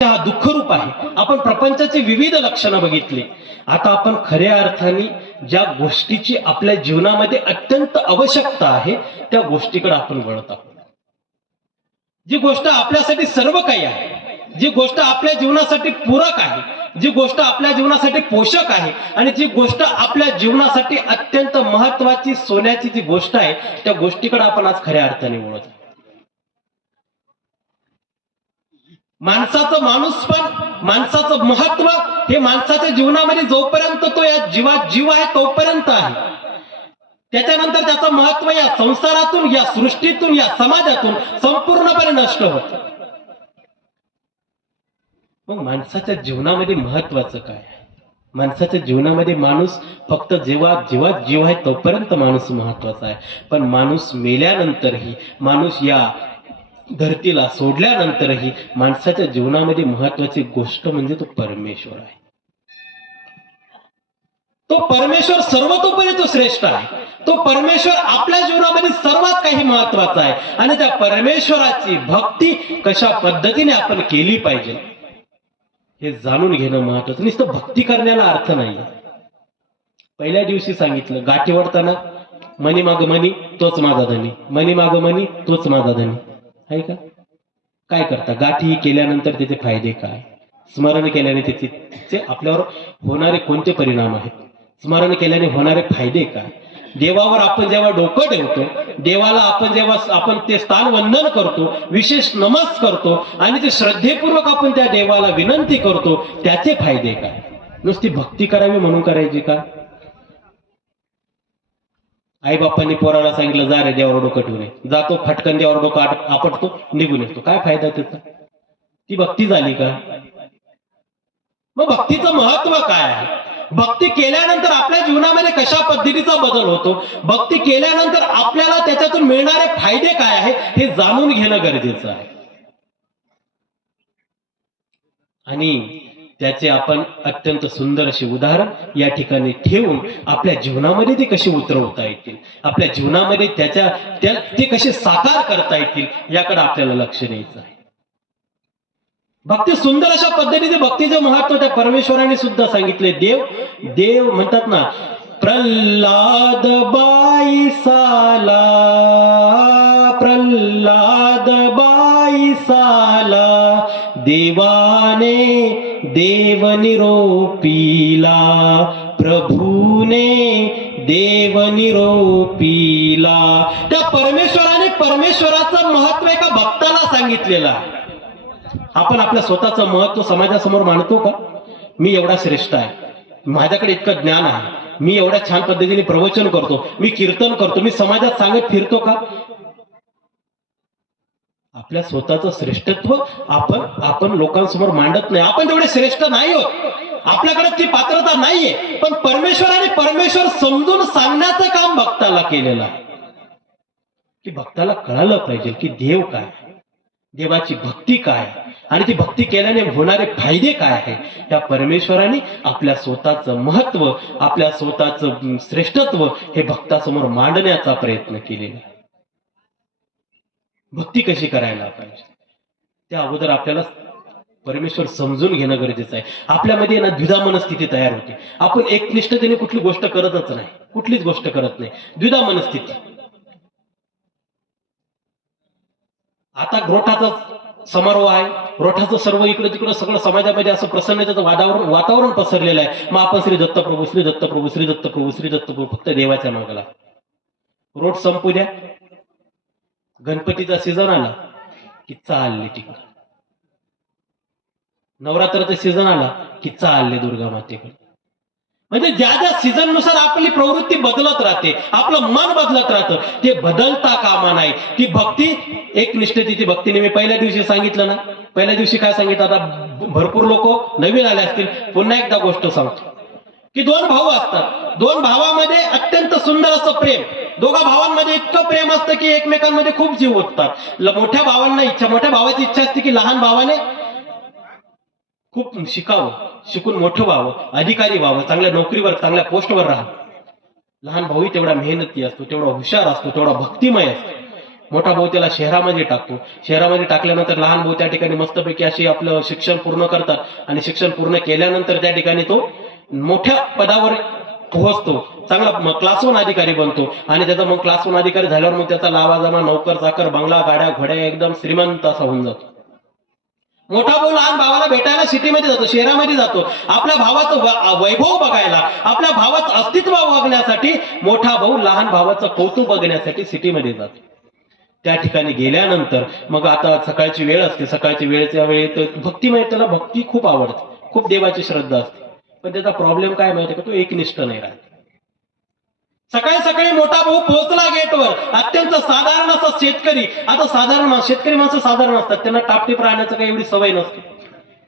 हा दुःखरूप आहे. आपण प्रपंचाचे विविध लक्षणं बघितली. आता आपण खऱ्या अर्थाने ज्या गोष्टीची आपल्या जीवनामध्ये अत्यंत आवश्यकता आहे त्या गोष्टीकडे आपण वळत आहोत. जी गोष्ट आपल्यासाठी सर्व काही आहे, जी गोष्ट आपल्या जीवनासाठी पूरक आहे, जी गोष्ट आपल्या जीवनासाठी पोषक आहे आणि जी गोष्ट आपल्या जीवनासाठी अत्यंत महत्वाची सोन्याची जी गोष्ट आहे त्या गोष्टीकडे आपण आज खऱ्या अर्थाने वळत आहोत. माणसाचं माणूसपण, माणसाचं महत्व हे माणसाच्या जीवनामध्ये जोपर्यंत तो या जीवात जीव आहे तोपर्यंत आहे. त्याच्यानंतर त्याचं महत्व या संसारातून, या सृष्टीतून, या समाजातून संपूर्णपणे नष्ट होत. मग माणसाच्या जीवनामध्ये महत्वाचं काय आहे? माणसाच्या जीवनामध्ये माणूस फक्त जेव्हा जीवात जीव आहे तोपर्यंत माणूस महत्वाचा आहे. पण माणूस मेल्यानंतरही, माणूस या धरतीला सोडल्यानंतरही माणसाच्या जीवनामध्ये महत्वाची गोष्ट म्हणजे तो परमेश्वर आहे. तो परमेश्वर सर्वतोपरी तो श्रेष्ठ आहे. तो परमेश्वर आपल्या जीवनामध्ये सर्वात काही महत्वाचा आहे आणि त्या परमेश्वराची भक्ती कशा पद्धतीने आपण केली पाहिजे हे जाणून घेणं महत्वाचं. नुसतं भक्ती करण्याला अर्थ नाही. पहिल्या दिवशी सांगितलं, गाठी वडताना मनी माग मनी तोच माझा धनी, मनी माग मनी तोच माझा धनी आहे का? काय करता? गाठी केल्यानंतर त्याचे फायदे काय? स्मरण केल्याने त्याचे आपल्यावर होणारे कोणते परिणाम आहेत? स्मरण केल्याने होणारे फायदे काय? देवावर आपण जेव्हा डोकं ठेवतो, देवाला आपण जेव्हा आपण ते स्थान वंदन करतो, विशेष नमस करतो आणि ते श्रद्धेपूर्वक आपण त्या देवाला विनंती करतो, त्याचे फायदे काय? नुसती भक्ती करावी म्हणून करायची का? आई बापांनी पोराला सांगितलं, जा रे देवावर डोकं ठेवू नये, जातो फटकन देवावर डोकं आपटतो, निघून येतो. काय फायदा त्याचा? ती भक्ती झाली का? मग भक्तीचं महत्व काय आहे? भक्ती केल्यानंतर आपल्या जीवनामध्ये कशा पद्धतीचा बदल होतो, भक्ती केल्यानंतर आपल्याला त्याच्यातून मिळणारे फायदे काय आहे हे जाणून घेणं गरजेचं आहे. आणि त्याचे आपण अत्यंत सुंदर असे उदाहरण या ठिकाणी ठेवून आपल्या जीवनामध्ये ते कसे उतरवता येतील, आपल्या जीवनामध्ये ते कसे साकार करता येतील याकडे आपल्याला लक्ष द्यायचं आहे. भक्ती सुंदर अशा पद्धतीने भक्तीचं महत्व त्या परमेश्वराने सुद्धा सांगितले. देव म्हणतात ना, प्रल्हाद बाई साला, प्रल्हाद बाई साला, देवाने देव निरोपीला, प्रभूने देव निरोपीला. त्या परमेश्वराने परमेश्वराचं महत्व एका भक्ताला सांगितलेलं आहे. आपण आपल्या स्वतःचं महत्व समाजासमोर मांडतो का? मी एवढा श्रेष्ठ आहे, माझ्याकडे इतकं ज्ञान आहे, मी एवढ्या छान पद्धतीने प्रवचन करतो, मी कीर्तन करतो, मी समाजात सांगत फिरतो का? आपल्या स्वतःचं श्रेष्ठत्व आपण लोकांसमोर मांडत नाही. आपण तेवढे श्रेष्ठ नाही होत, आपल्याकडे ती पात्रता नाहीये. पण परमेश्वर समजून सांगण्याचं काम भक्ताला केलेलं आहे की भक्ताला कळालं पाहिजे की देव काय, देवाची भक्ती काय आणि ती भक्ती केल्याने होणारे फायदे काय आहे. त्या परमेश्वराने आपल्या स्वतःचं महत्व, आपल्या स्वतःचं श्रेष्ठत्व हे भक्तासमोर मांडण्याचा प्रयत्न केलेला आहे. भक्ती कशी करायला पाहिजे त्या अगोदर आपल्याला परमेश्वर समजून घेणं गरजेचं आहे. आपल्यामध्ये ना द्विधा मनस्थिती तयार होते. आपण एकनिष्ठतेने कुठली गोष्ट करतच नाही, कुठलीच गोष्ट करत नाही. द्विधा मनस्थिती. आता रोठाचा समारोह आहे, रोठाचं सर्व इकडे तिकडे सगळं समाजामध्ये असं प्रसन्नतेचं वातावरण पसरलेलं आहे. मग आपण श्री दत्तप्रभू, श्री दत्तप्रभू, श्री दत्तप्रभू, श्री दत्तप्रभू फक्त देवाच्या मागला. रोट संपू द्या, गणपतीचा सीझन आला की चालले टिकट, नवरात्राचा सीझन आला की चालले दुर्गा मातेकडे. म्हणजे ज्या ज्या सीझन नुसार आपली प्रवृत्ती बदलत राहते, आपलं मन बदलत राहतं. ते बदलता कामा नाही. ती भक्ती एक निष्ठेची भक्तीने मी पहिल्या दिवशी सांगितलं ना, पहिल्या दिवशी काय सांगितलं, आता भरपूर लोक नवीन आले असतील, पुन्हा एकदा गोष्ट सांगतो की दोन भाऊ असतात, दोन भावामध्ये अत्यंत सुंदर असं प्रेम, दोघा भावांमध्ये इतकं प्रेम असतं की एकमेकांमध्ये खूप जीव ओततात. मोठ्या भावाची इच्छा असते की लहान भावाने खूप शिकावं, शिकून मोठं व्हावं, अधिकारी व्हावं, चांगल्या नोकरीवर, चांगल्या पोस्टवर राहावं. लहान भाऊ तेवढा मेहनती असतो, तेवढा हुशार असतो, तेवढा भक्तिमय असतो. मोठा भाऊ त्याला शहरामध्ये टाकतो. शहरामध्ये टाकल्यानंतर लहान भाऊ त्या ठिकाणी मस्तपैकी अशी आपलं शिक्षण पूर्ण करतात आणि शिक्षण पूर्ण केल्यानंतर त्या ठिकाणी तो मोठ्या पदावर पोहोचतो, चांगला क्लास वन अधिकारी बनतो आणि त्याचा मग क्लास वन अधिकारी झाल्यावर मग त्याचा लावाजमा, नोकर चाकर, बंगला, गाड्या, घोड्या, एकदम श्रीमंत असा होऊन जातो. मोठा भाऊ लहान भावाला भेटायला सिटीमध्ये जातो, शहरामध्ये जातो, आपल्या भावाचं वैभव बघायला, आपल्या भावाचं अस्तित्व बघण्यासाठी. मोठा भाऊ लहान भावाचं कौतुक बघण्यासाठी सिटीमध्ये जातो. त्या ठिकाणी गेल्यानंतर मग आता सकाळची वेळ असते, सकाळची वेळेच्या वेळेत भक्तिमय, त्याला भक्ती खूप आवडते, खूप देवाची श्रद्धा असते. पण त्याचा प्रॉब्लेम काय माहिती का, तो एकनिष्ठ नाही राहत. सकाळी सकाळी मोठा भाऊ पोहोचला गेटवर, अत्यंत साधारण असा शेतकरी. आता साधारण शेतकरी माणसं साधारण असतात, त्यांना टापटीप राहण्याचं काही एवढी सवय नसते.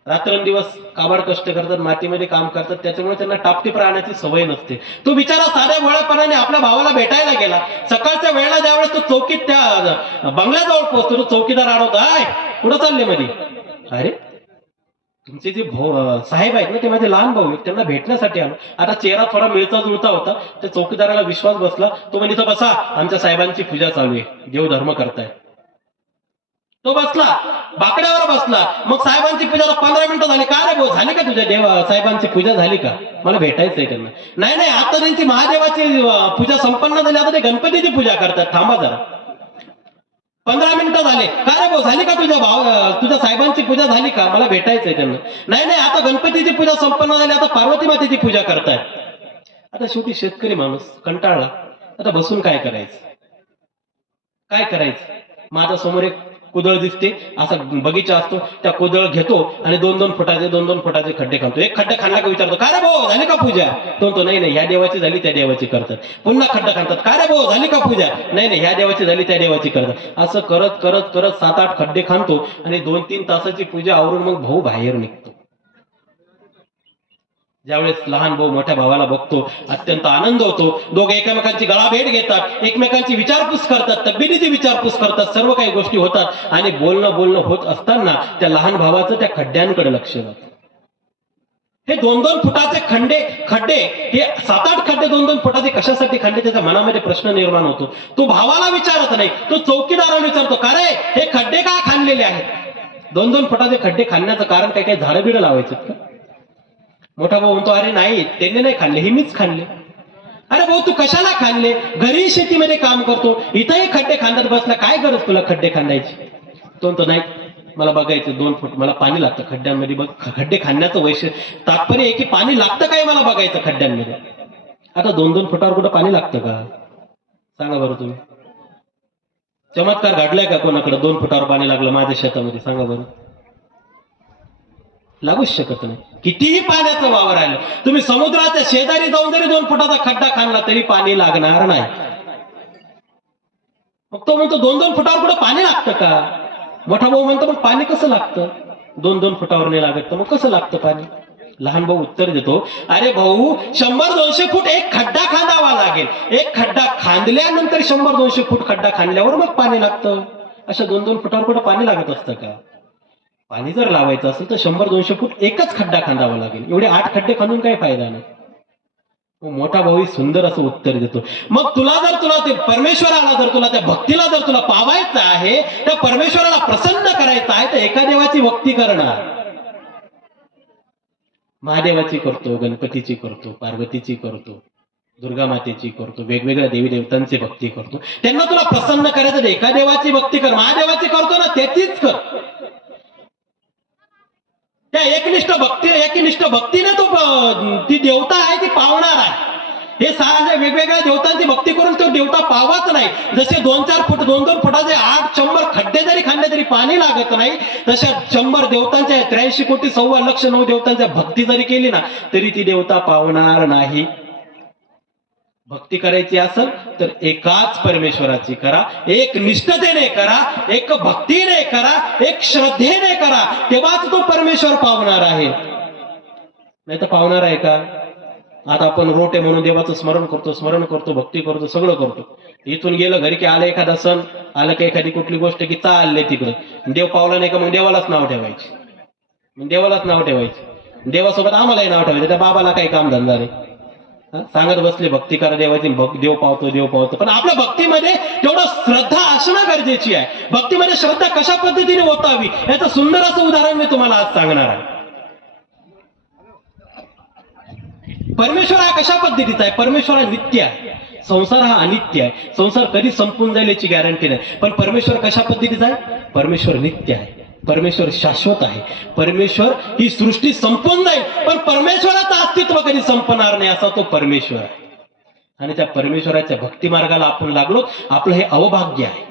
रात्रंदिवस काबाड कष्ट करतात, मातीमध्ये काम करतात, त्याच्यामुळे त्यांना टापटीप राहण्याची सवय नसते. तो बिचारा साध्या भोळ्यापणाने आपल्या भावाला भेटायला गेला. सकाळच्या वेळेला ज्यावेळेस तो चौकीत त्या बंगल्याजवळ पोहोचतो, तो चौकीदार अडवतो, कुठं चालले मध्ये? अरे तुमचे जे साहेब आहेत ना, ते माझे लहान भाऊ आहेत, त्यांना भेटण्यासाठी आलो. आता चेहरा थोडा मिळता जुळता होता, त्या चौकीदाराला विश्वास बसला. तो म्हणजे इथं बसा, आमच्या साहेबांची पूजा चालू आहे, देवधर्म करताय. तो बसला, बाकड्यावर बसला. मग साहेबांची पूजा 15 मिनिटं झाली. का रे भाऊ, झाली का तुझ्या साहेबांची पूजा झाली का? मला भेटायचंय त्यांना. नाही नाही, आता त्यांची महादेवाची पूजा संपन्न झाली, आता ते गणपतीची पूजा करतात, थांबा जरा. 15 मिनिटं झाले. का रे भाऊ, झाली का तुझ्या साहेबांची पूजा झाली का? मला भेटायचंय त्यांना. नाही नाही, आता गणपतीची पूजा संपन्न झाली, आता पार्वती मातेची पूजा करताय. आता शेवटी शेतकरी माणूस कंटाळला. आता बसून काय करायचं, काय करायचं? माझ्या समोर एक कुदळ दिसते, असा बगीचा असतो, त्या कुदळ घेतो आणि 2-2 फुटाचे खड्डे खातो. एक खड्डा खाल्ला का विचारतो, का रे भाऊ झाली का पूजा? तो नाही नाही, ह्या देवाची झाली त्या देवाची करतात. पुन्हा खड्डा खातात. का रे भाऊ झाली का पूजा? नाही नाही, ह्या देवाची झाली त्या देवाची करतात. असं करत करत करत 7-8 खड्डे खातो आणि 2-3 तासाची पूजा आवरून मग भाऊ बाहेर निघतो. ज्यावेळेस लहान भाऊ मोठ्या भावाला बघतो, अत्यंत आनंद होतो. दोघे एकमेकांची गळाभेट घेतात, एकमेकांची विचारपूस करतात, तब्येतीची विचारपूस करतात, सर्व काही गोष्टी होतात. आणि बोलणं होत असताना त्या लहान भावाचं त्या खड्ड्यांकडे लक्ष जातं. हे 2-2 फुटाचे खड्डे, हे 7-8 खड्डे 2-2 फुटाचे कशासाठी खड्डे? त्याच्या मनामध्ये प्रश्न निर्माण होतो. तो भावाला विचारत नाही, तो चौकीदाराला विचारतो, का रे हे खड्डे का खाल्लेले आहेत? 2-2 फुटाचे खड्डे खाण्याचं कारण काही झाडं बिडं लावायचे का? मोठा भाऊ म्हणतो, अरे नाही, त्यांनी नाही खाल्ले, हे मीच खाल्ले. अरे भाऊ, तू कशाला खाल्ले? घरी शेतीमध्ये काम करतो, इथंही खड्डे खांदत बसला, काय गरज तुला खड्डे खांदायची? तो म्हणतो, नाही, मला बघायचं 2 फूट, मला पाणी लागतं खड्ड्यांमध्ये. बघ, खड्डे खाण्याचं तात्पर्य आहे की पाणी लागतं काय मला बघायचं खड्ड्यांमध्ये. आता 2-2 फुटावर कुठं पाणी लागतं का? सांगा बरं तुम्ही. चमत्कार घडलाय का कोणाकडे 2 फुटावर पाणी लागलं माझ्या शेतामध्ये? सांगा बरं. लागूच शकत नाही. कितीही पाण्याचं वावर आलं, तुम्ही समुद्राच्या शेजारी जाऊन जरी 2 फुटाचा खड्डा खाल्ला तरी पाणी लागणार नाही. मग तो म्हणतो 2-2 फुटावर कुठं पाणी लागतं का? मोठा भाऊ म्हणतो, मग पाणी कसं लागतं? 2-2 फुटावर नाही लागत तर मग कसं लागतं पाणी? लहान भाऊ उत्तर देतो, अरे भाऊ, 100-200 फूट एक खड्डा खांदावा लागेल. एक खड्डा खांदल्यानंतर 100-200 फूट खड्डा खांदल्यावर मग पाणी लागतं. अशा 2-2 फुटावर कुठं पाणी लागत असतं का? पाणी जर लावायचं असेल तर 100-200 फूट एकच खड्डा खांदावा लागेल. एवढे 8 खड्डे खांदून काही फायदा नाही. मोठा भाऊ सुंदर असं उत्तर देतो. मग तुला ते परमेश्वराला जर तुला त्या भक्तीला जर तुला पावायचं आहे, त्या परमेश्वराला प्रसन्न करायचं आहे, तर एका देवाची भक्ती करणार. महादेवाची करतो, गणपतीची करतो, पार्वतीची करतो, दुर्गा मातेची करतो, वेगवेगळ्या देवी देवतांची भक्ती करतो. त्यांना तुला प्रसन्न करायचं, एका देवाची भक्ती कर. महादेवाची करतो ना, त्याचीच कर. त्या एकनिष्ठ भक्तीने तो ती देवता आहे ती पावणार आहे. हे सारे वेगवेगळ्या देवतांची भक्ती करून तो देवता पावत नाही. जसे 2-4 फूट 2-2 फुटाचे 800 खड्डे जरी खाल्ले तरी पाणी लागत नाही, तशा 100 देवतांच्या 83 कोटी 1.25 देवतांच्या भक्ती जरी केली ना तरी ती देवता पावणार नाही. भक्ती करायची असेल तर एकाच परमेश्वराची करा, एक निष्ठतेने करा, एक भक्तीने करा, एक श्रद्धेने करा, तेव्हाच तो परमेश्वर पावणार आहे. नाही तर पावणार आहे का? आता आपण रोटे म्हणून देवाचं स्मरण करतो, भक्ती करतो, सगळं करतो. इथून गेलं घरी की आलं एखादा सण आलं की एखादी कुठली गोष्ट की चालले तिकडे, देव पावला नाही का मग देवालाच नाव ठेवायचे, देवासोबत आम्हालाही नाव ठेवायचं. त्या बाबाला काही काम धंदा नाही. सांगत बसले भक्ती करा देवाची, देव पावतो. पण आपल्या भक्तीमध्ये तेवढं श्रद्धा असणं गरजेची आहे. भक्तीमध्ये श्रद्धा कशा पद्धतीने ओतावी याचं सुंदर असं उदाहरण मी तुम्हाला आज सांगणार आहे. परमेश्वर हा कशा पद्धतीचा आहे? परमेश्वर हा नित्य आहे, संसार हा अनित्य आहे. संसार कधी संपून जाईल याची गॅरंटी नाही. पण परमेश्वर कशा पद्धतीचा आहे? परमेश्वर नित्य आहे, परमेश्वर शाश्वत आहे. परमेश्वर ही सृष्टी संपून जाईल पण परमेश्वराचं अस्तित्व कधी संपणार नाही असा तो परमेश्वर आहे. आणि त्या परमेश्वराच्या भक्ती मार्गाला आपण लागलो, आपलं हे अवभाग्य आहे.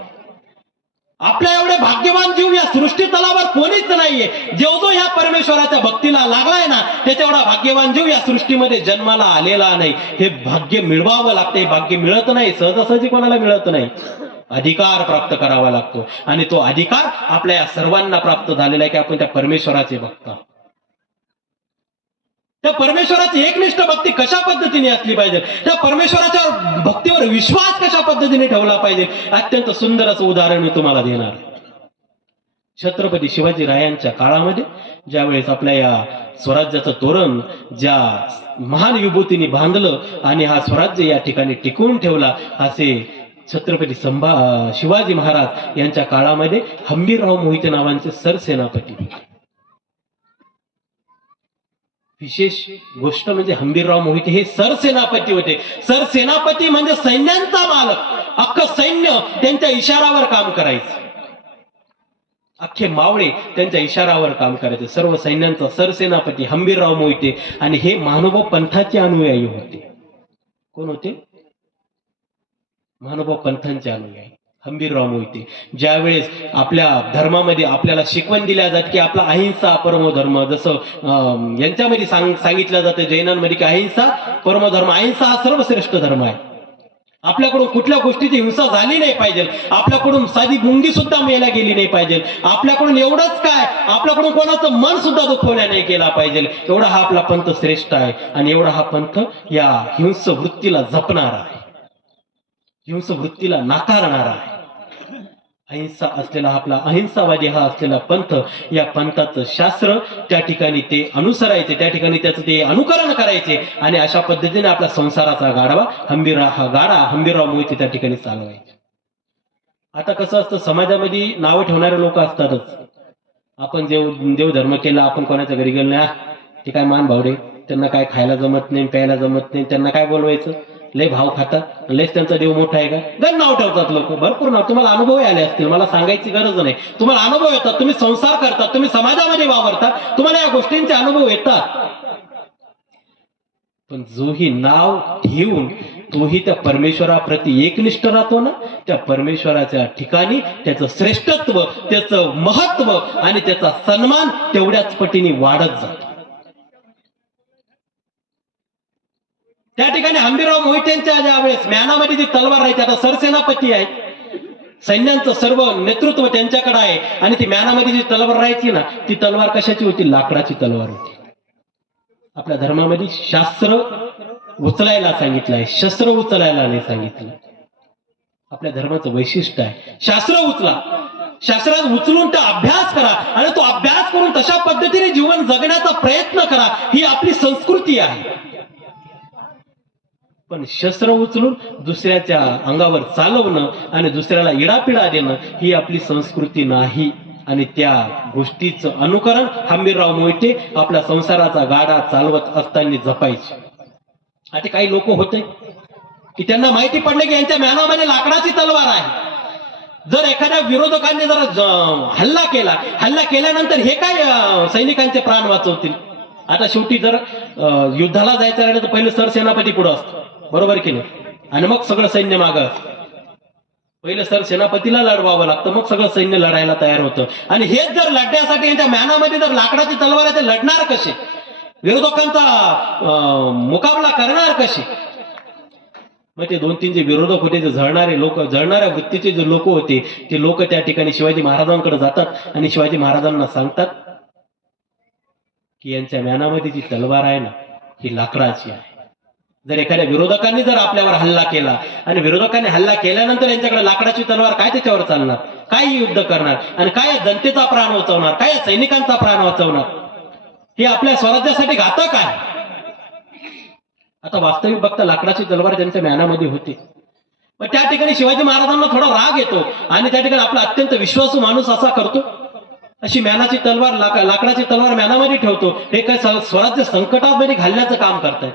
आपल्या एवढे भाग्यवान जीव या सृष्टी तलावर कोणीच नाहीये. जो ह्या परमेश्वराच्या भक्तीला लागलाय ना, त्याच्या एवढा भाग्यवान जीव या सृष्टीमध्ये जन्माला आलेला नाही. हे भाग्य मिळवावं लागतं. हे भाग्य मिळत नाही, सहजासहजी कोणाला मिळत नाही. अधिकार प्राप्त करावा लागतो आणि तो अधिकार आपल्या या सर्वांना प्राप्त झालेला आहे की आपण त्या परमेश्वराचे भक्त आहोत. त्या परमेश्वराची एकनिष्ठ भक्ती कशा पद्धतीने असली पाहिजे, त्या परमेश्वराच्या भक्तीवर विश्वास कशा पद्धतीने ठेवला पाहिजे, अत्यंत सुंदर असं उदाहरण मी तुम्हाला देणार. छत्रपती शिवाजी रायांच्या काळामध्ये ज्यावेळेस आपल्या या स्वराज्याचं तोरण ज्या महान विभूतीने बांधलं आणि हा स्वराज्य या ठिकाणी टिकवून ठेवला, असे छत्रपती शिवाजी महाराज यांच्या काळामध्ये हंबीरराव मोहिते नावांचे सरसेनापती. विशेष गोष्ट म्हणजे हंबीरराव मोहिते हे सरसेनापती होते. सरसेनापती म्हणजे सैन्यांचा मालक. अख्खं सैन्य त्यांच्या इशारावर काम करायचं. अख्खे मावळे त्यांच्या इशारावर काम करायचे. सर्व सैन्यांचा सरसेनापती हंबीरराव मोहिते. आणि हे महानुभाव पंथाचे अनुयायी होते. कोण होते? महानुभाव पंथांचे अनुयायी हंबीरराव मोहिते. ज्यावेळेस आपल्या धर्मामध्ये आपल्याला शिकवण दिल्या जाते की आपला अहिंसा परमो धर्म, जसं यांच्यामध्ये सांगितलं जातं जैनांमध्ये की अहिंसा परमो धर्म, अहिंसा हा सर्वश्रेष्ठ धर्म आहे. आपल्याकडून कुठल्या गोष्टीची हिंसा झाली नाही पाहिजे. आपल्याकडून साधी मुंगी सुद्धा मेला गेली नाही पाहिजे. आपल्याकडून एवढंच काय, आपल्याकडून कोणाचं मन सुद्धा दुखवल्या नाही केला पाहिजे. एवढा हा आपला पंथ श्रेष्ठ आहे आणि एवढा हा पंथ या हिंस वृत्तीला जपणार आहे, हिंस वृत्तीला नाकारणार आहे. अहिंसा असलेला आपला अहिंसावादी हा असलेला पंथ, या पंथाचं शास्त्र त्या ठिकाणी ते अनुसरायचे, त्या ठिकाणी त्याचं ते अनुकरण करायचे आणि अशा पद्धतीने आपला संसाराचा गाडवा हंबीरराव मोहिते त्या ठिकाणी चालवायचे. आता कसं असतं, समाजामध्ये नावं ठेवणारे लोक असतातच. आपण देवधर्म केला, आपण कोणाच्या घरी गेलो नाही, ते काय मान भावडे, त्यांना काय खायला जमत नाही, प्यायला जमत नाही, त्यांना काय बोलवायचं, लय भाव खातात, लयच त्यांचा देव मोठा आहे का, गण नाव ठेवतात लोक. भरपूर नाव, तुम्हाला अनुभव आले असतील, मला सांगायची गरज नाही. तुम्हाला अनुभव येतात, तुम्ही संसार करतात, तुम्ही समाजामध्ये वावरता, तुम्हाला या गोष्टींचे अनुभव येतात. पण जोही नाव ठेवून तोही त्या परमेश्वराप्रती एकनिष्ठ राहतो ना, त्या परमेश्वराच्या ठिकाणी त्याचं श्रेष्ठत्व, त्याचं महत्व आणि त्याचा सन्मान तेवढ्याच पटीने वाढत जातो. त्या ठिकाणी हंबीरराव मोहितेंच्या ज्यावेळेस म्यानामध्ये जी तलवार राहायची, आता सरसेनापती आहे, सैन्यांचं सर्व नेतृत्व त्यांच्याकडे आहे आणि ती म्यानामध्ये जी तलवार राहायची ना, ती तलवार कशाची होती? लाकडाची तलवार होती. आपल्या धर्मामध्ये शास्त्र उचलायला सांगितलं आहे, शस्त्र उचलायला नाही सांगितलं. आपल्या धर्माचं वैशिष्ट्य आहे शास्त्र उचला, शास्त्रात उचलून तो अभ्यास करा आणि तो अभ्यास करून तशा पद्धतीने जीवन जगण्याचा प्रयत्न करा, ही आपली संस्कृती आहे. पण शस्त्र उचलून दुसऱ्याच्या अंगावर चालवणं आणि दुसऱ्याला इडापिडा देणं ही आपली संस्कृती नाही. आणि त्या गोष्टीचं अनुकरण हंबीरराव मोहिते आपल्या संसाराचा गाडा चालवत असताना जपायचे. आता काही लोक होते की त्यांना माहिती पडले की यांच्या म्यानामध्ये लाकडाची तलवार आहे. जर एखाद्या विरोधकांनी जर हल्ला केल्यानंतर हे काय सैनिकांचे प्राण वाचवतील. आता शेवटी जर युद्धाला जायचं राहिलं तर पहिले सरसेनापती पुढे असतो, बरोबर की नाही, आणि मग सगळं सैन्य मागं असतं. पहिलं सरसेनापतीला लढवावं लागतं, मग सगळं सैन्य लढायला तयार होतं. आणि हेच जर लढण्यासाठी यांच्या म्यानामध्ये जर लाकडाची तलवार आहे तर लढणार कसे, विरोधकांचा मुकाबला करणार कसे. मग ते 2-3 जे विरोधक होते, जे जळणाऱ्या वृत्तीचे जे लोक होते, ते लोक त्या ठिकाणी शिवाजी महाराजांकडे जातात आणि शिवाजी महाराजांना सांगतात की यांच्या म्यानामध्ये जी तलवार आहे ना, ही लाकडाची आहे. जर एखाद्या विरोधकांनी जर आपल्यावर हल्ला केला आणि विरोधकांनी हल्ला केल्यानंतर यांच्याकडे लाकडाची तलवार, काय त्याच्यावर चालणार, काय युद्ध करणार आणि काय जनतेचा प्राण वाचवणार, काय सैनिकांचा प्राण वाचवणार. हे आपल्या स्वराज्यासाठी घातक आहे. आता वास्तविक बघता लाकडाची तलवार त्यांच्या म्यानामध्ये होती, पण त्या ठिकाणी शिवाजी महाराजांना थोडा राग येतो आणि त्या ठिकाणी आपला अत्यंत विश्वासू माणूस असा करतो, अशी म्यानाची तलवार लाकडाची तलवार म्यानामध्ये ठेवतो, हे काय स्वराज्य संकटामध्ये घालण्याचं काम करतायत.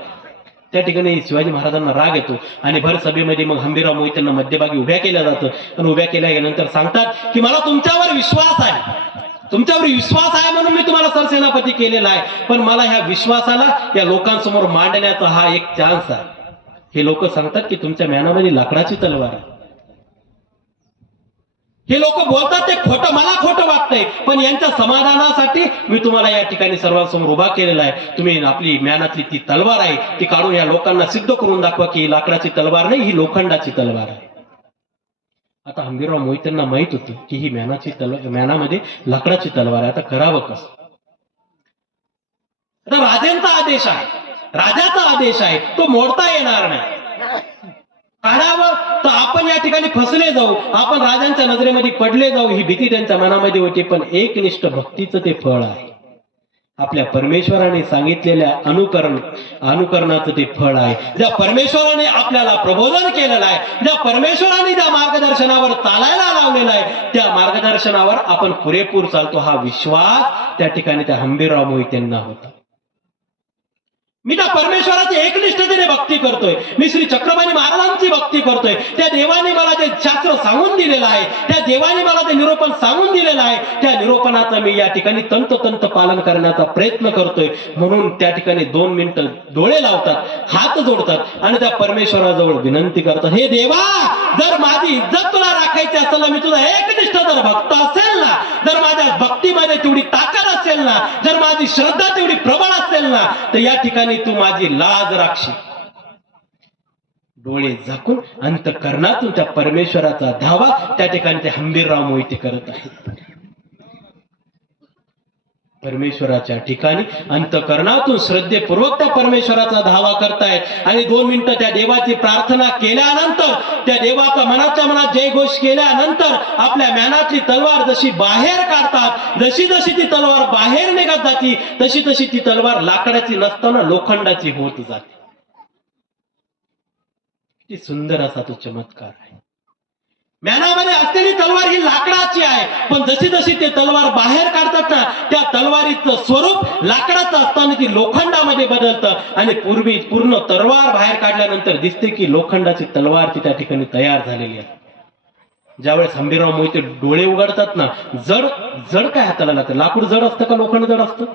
त्या ठिकाणी शिवाजी महाराजांना राग येतो आणि भर सभेमध्ये मग हंबीरराव मोहितेंना मध्यभागी उभ्या केल्या जातं आणि उभ्या केल्या गेल्यानंतर सांगतात की मला तुमच्यावर विश्वास आहे, तुमच्यावर विश्वास आहे म्हणून मी तुम्हाला सरसेनापती केलेला आहे, पण मला ह्या विश्वासाला या लोकांसमोर मांडण्याचा हा एक चान्स आहे. हे लोक सांगतात की तुमच्या म्यानामध्ये लाकडाची तलवार आहे. हे लोक बोलतात ते खोटं, मला खोटं वाटतंय, पण यांच्या समाधानासाठी मी तुम्हाला या ठिकाणी सर्वांसमोर उभा केलेला आहे. तुम्ही आपली म्यानातली ती तलवार आहे ती काढून या लोकांना सिद्ध करून दाखवा की ही लाकडाची तलवार नाही, ही लोखंडाची तलवार आहे. आता हंबीरराव मोहितेंना माहित होतं की ही म्यानामध्ये लाकडाची तलवार आहे. आता करावं कसं? आता राजांचा आदेश आहे, राजाचा आदेश आहे, तो मोडता येणार नाही. काढावं तर आपण या ठिकाणी फसले जाऊ, आपण राजांच्या नजरेमध्ये पडले जाऊ, ही भीती त्यांच्या मनामध्ये होती. पण एकनिष्ठ भक्तीचं ते फळ आहे, आपल्या परमेश्वराने सांगितलेल्या अनुकरणाचं ते फळ आहे. ज्या परमेश्वराने आपल्याला प्रबोधन केलेलं आहे, ज्या परमेश्वराने ज्या मार्गदर्शनावर चालायला लावलेलं आहे, त्या मार्गदर्शनावर आपण पुरेपूर चालतो, हा विश्वास त्या ठिकाणी त्या हंबीरराव मोहितेंना होता. मी त्या परमेश्वराची एकनिष्ठतेने भक्ती करतोय, मी श्री छत्रपती महाराजांची भक्ती करतोय. त्या देवाने मला ते शास्त्र सांगून दिलेलं आहे, त्या देवाने मला ते निरूपण सांगून दिलेलं आहे, त्या निरूपणाचं मी या ठिकाणी तंतोतंत पालन करण्याचा प्रयत्न करतोय. म्हणून त्या ठिकाणी 2 मिनिटं डोळे लावतात, हात जोडतात आणि त्या परमेश्वराजवळ विनंती करतात, हे देवा, जर माझी इज्जत तुला राखायची असेल ना, मी तुझा एकनिष्ठ जर भक्त असेल ना, जर माझ्या भक्तीमध्ये तेवढी ताकद असेल ना, जर माझी श्रद्धा तेवढी प्रबळ असेल ना, तर या ठिकाणी तू माझी लाज राखशील. डोळे झाकून अंतःकरणातून त्या परमेश्वराचा धावा त्या ठिकाणी ते हंबीरराव मोहिते करत आहेत. परमेश्वराच्या ठिकाणी अंतःकरणातून श्रद्धेपूर्वक त्या परमेश्वराचा धावा करतायत आणि 2 मिनिटं त्या देवाची प्रार्थना केल्यानंतर, त्या देवाचा मनाच्या मनात जयघोष केल्यानंतर आपल्या म्यानातली तलवार जशी बाहेर काढतात, जशी जशी ती तलवार बाहेर निघत जाती, तशी तशी ती तलवार लाकडाची नसताना लोखंडाची होत जाते. किती सुंदर असा तो चमत्कार आहे. म्यानामध्ये असलेली तलवार ही लाकडाची आहे, पण जशी जशी ते तलवार बाहेर काढतात ना, त्या तलवारीचं स्वरूप लाकडाचं असताना ती लोखंडामध्ये बदलतं आणि पूर्ण तलवार बाहेर काढल्यानंतर दिसते की लोखंडाची तलवार ती त्या ठिकाणी तयार झालेली आहे. ज्यावेळेस हंबीरराव मोहिते डोळे उघडतात ना, जड जड काय हाताला लागतं? लाकूड जड असतं का लोखंड जड असतं?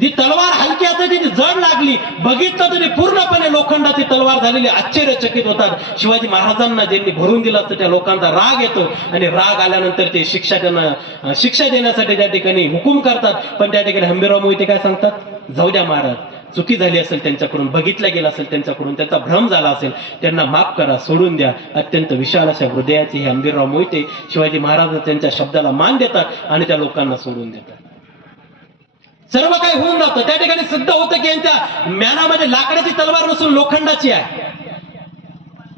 जी तलवार हलकी असते ती जड लागली, बघितलं तरी पूर्णपणे लोखंडाची तलवार झालेली. आश्चर्यचकित होतात. शिवाजी महाराजांना ज्यांनी भरून दिलं असतं त्या लोकांचा राग येतो आणि राग आल्यानंतर ते त्यांना शिक्षा देण्यासाठी त्या ठिकाणी हुकूम करतात. पण त्या ठिकाणी हंबीरराव मोहिते काय सांगतात? जाऊ द्या महाराज, चुकी झाली असेल त्यांच्याकडून, बघितलं गेलं असेल त्यांच्याकडून, त्यांचा भ्रम झाला असेल, त्यांना माफ करा, सोडून द्या. अत्यंत विशाल अशा हृदयाचे हे हंबीरराव मोहिते शिवाजी महाराज त्यांच्या शब्दाला मान देतात आणि त्या लोकांना सोडून देतात. सर्व काही होऊन जातं. त्या ठिकाणी सिद्ध होतं की यांच्या म्यानामध्ये लाकडाची तलवार नसून लोखंडाची आहे.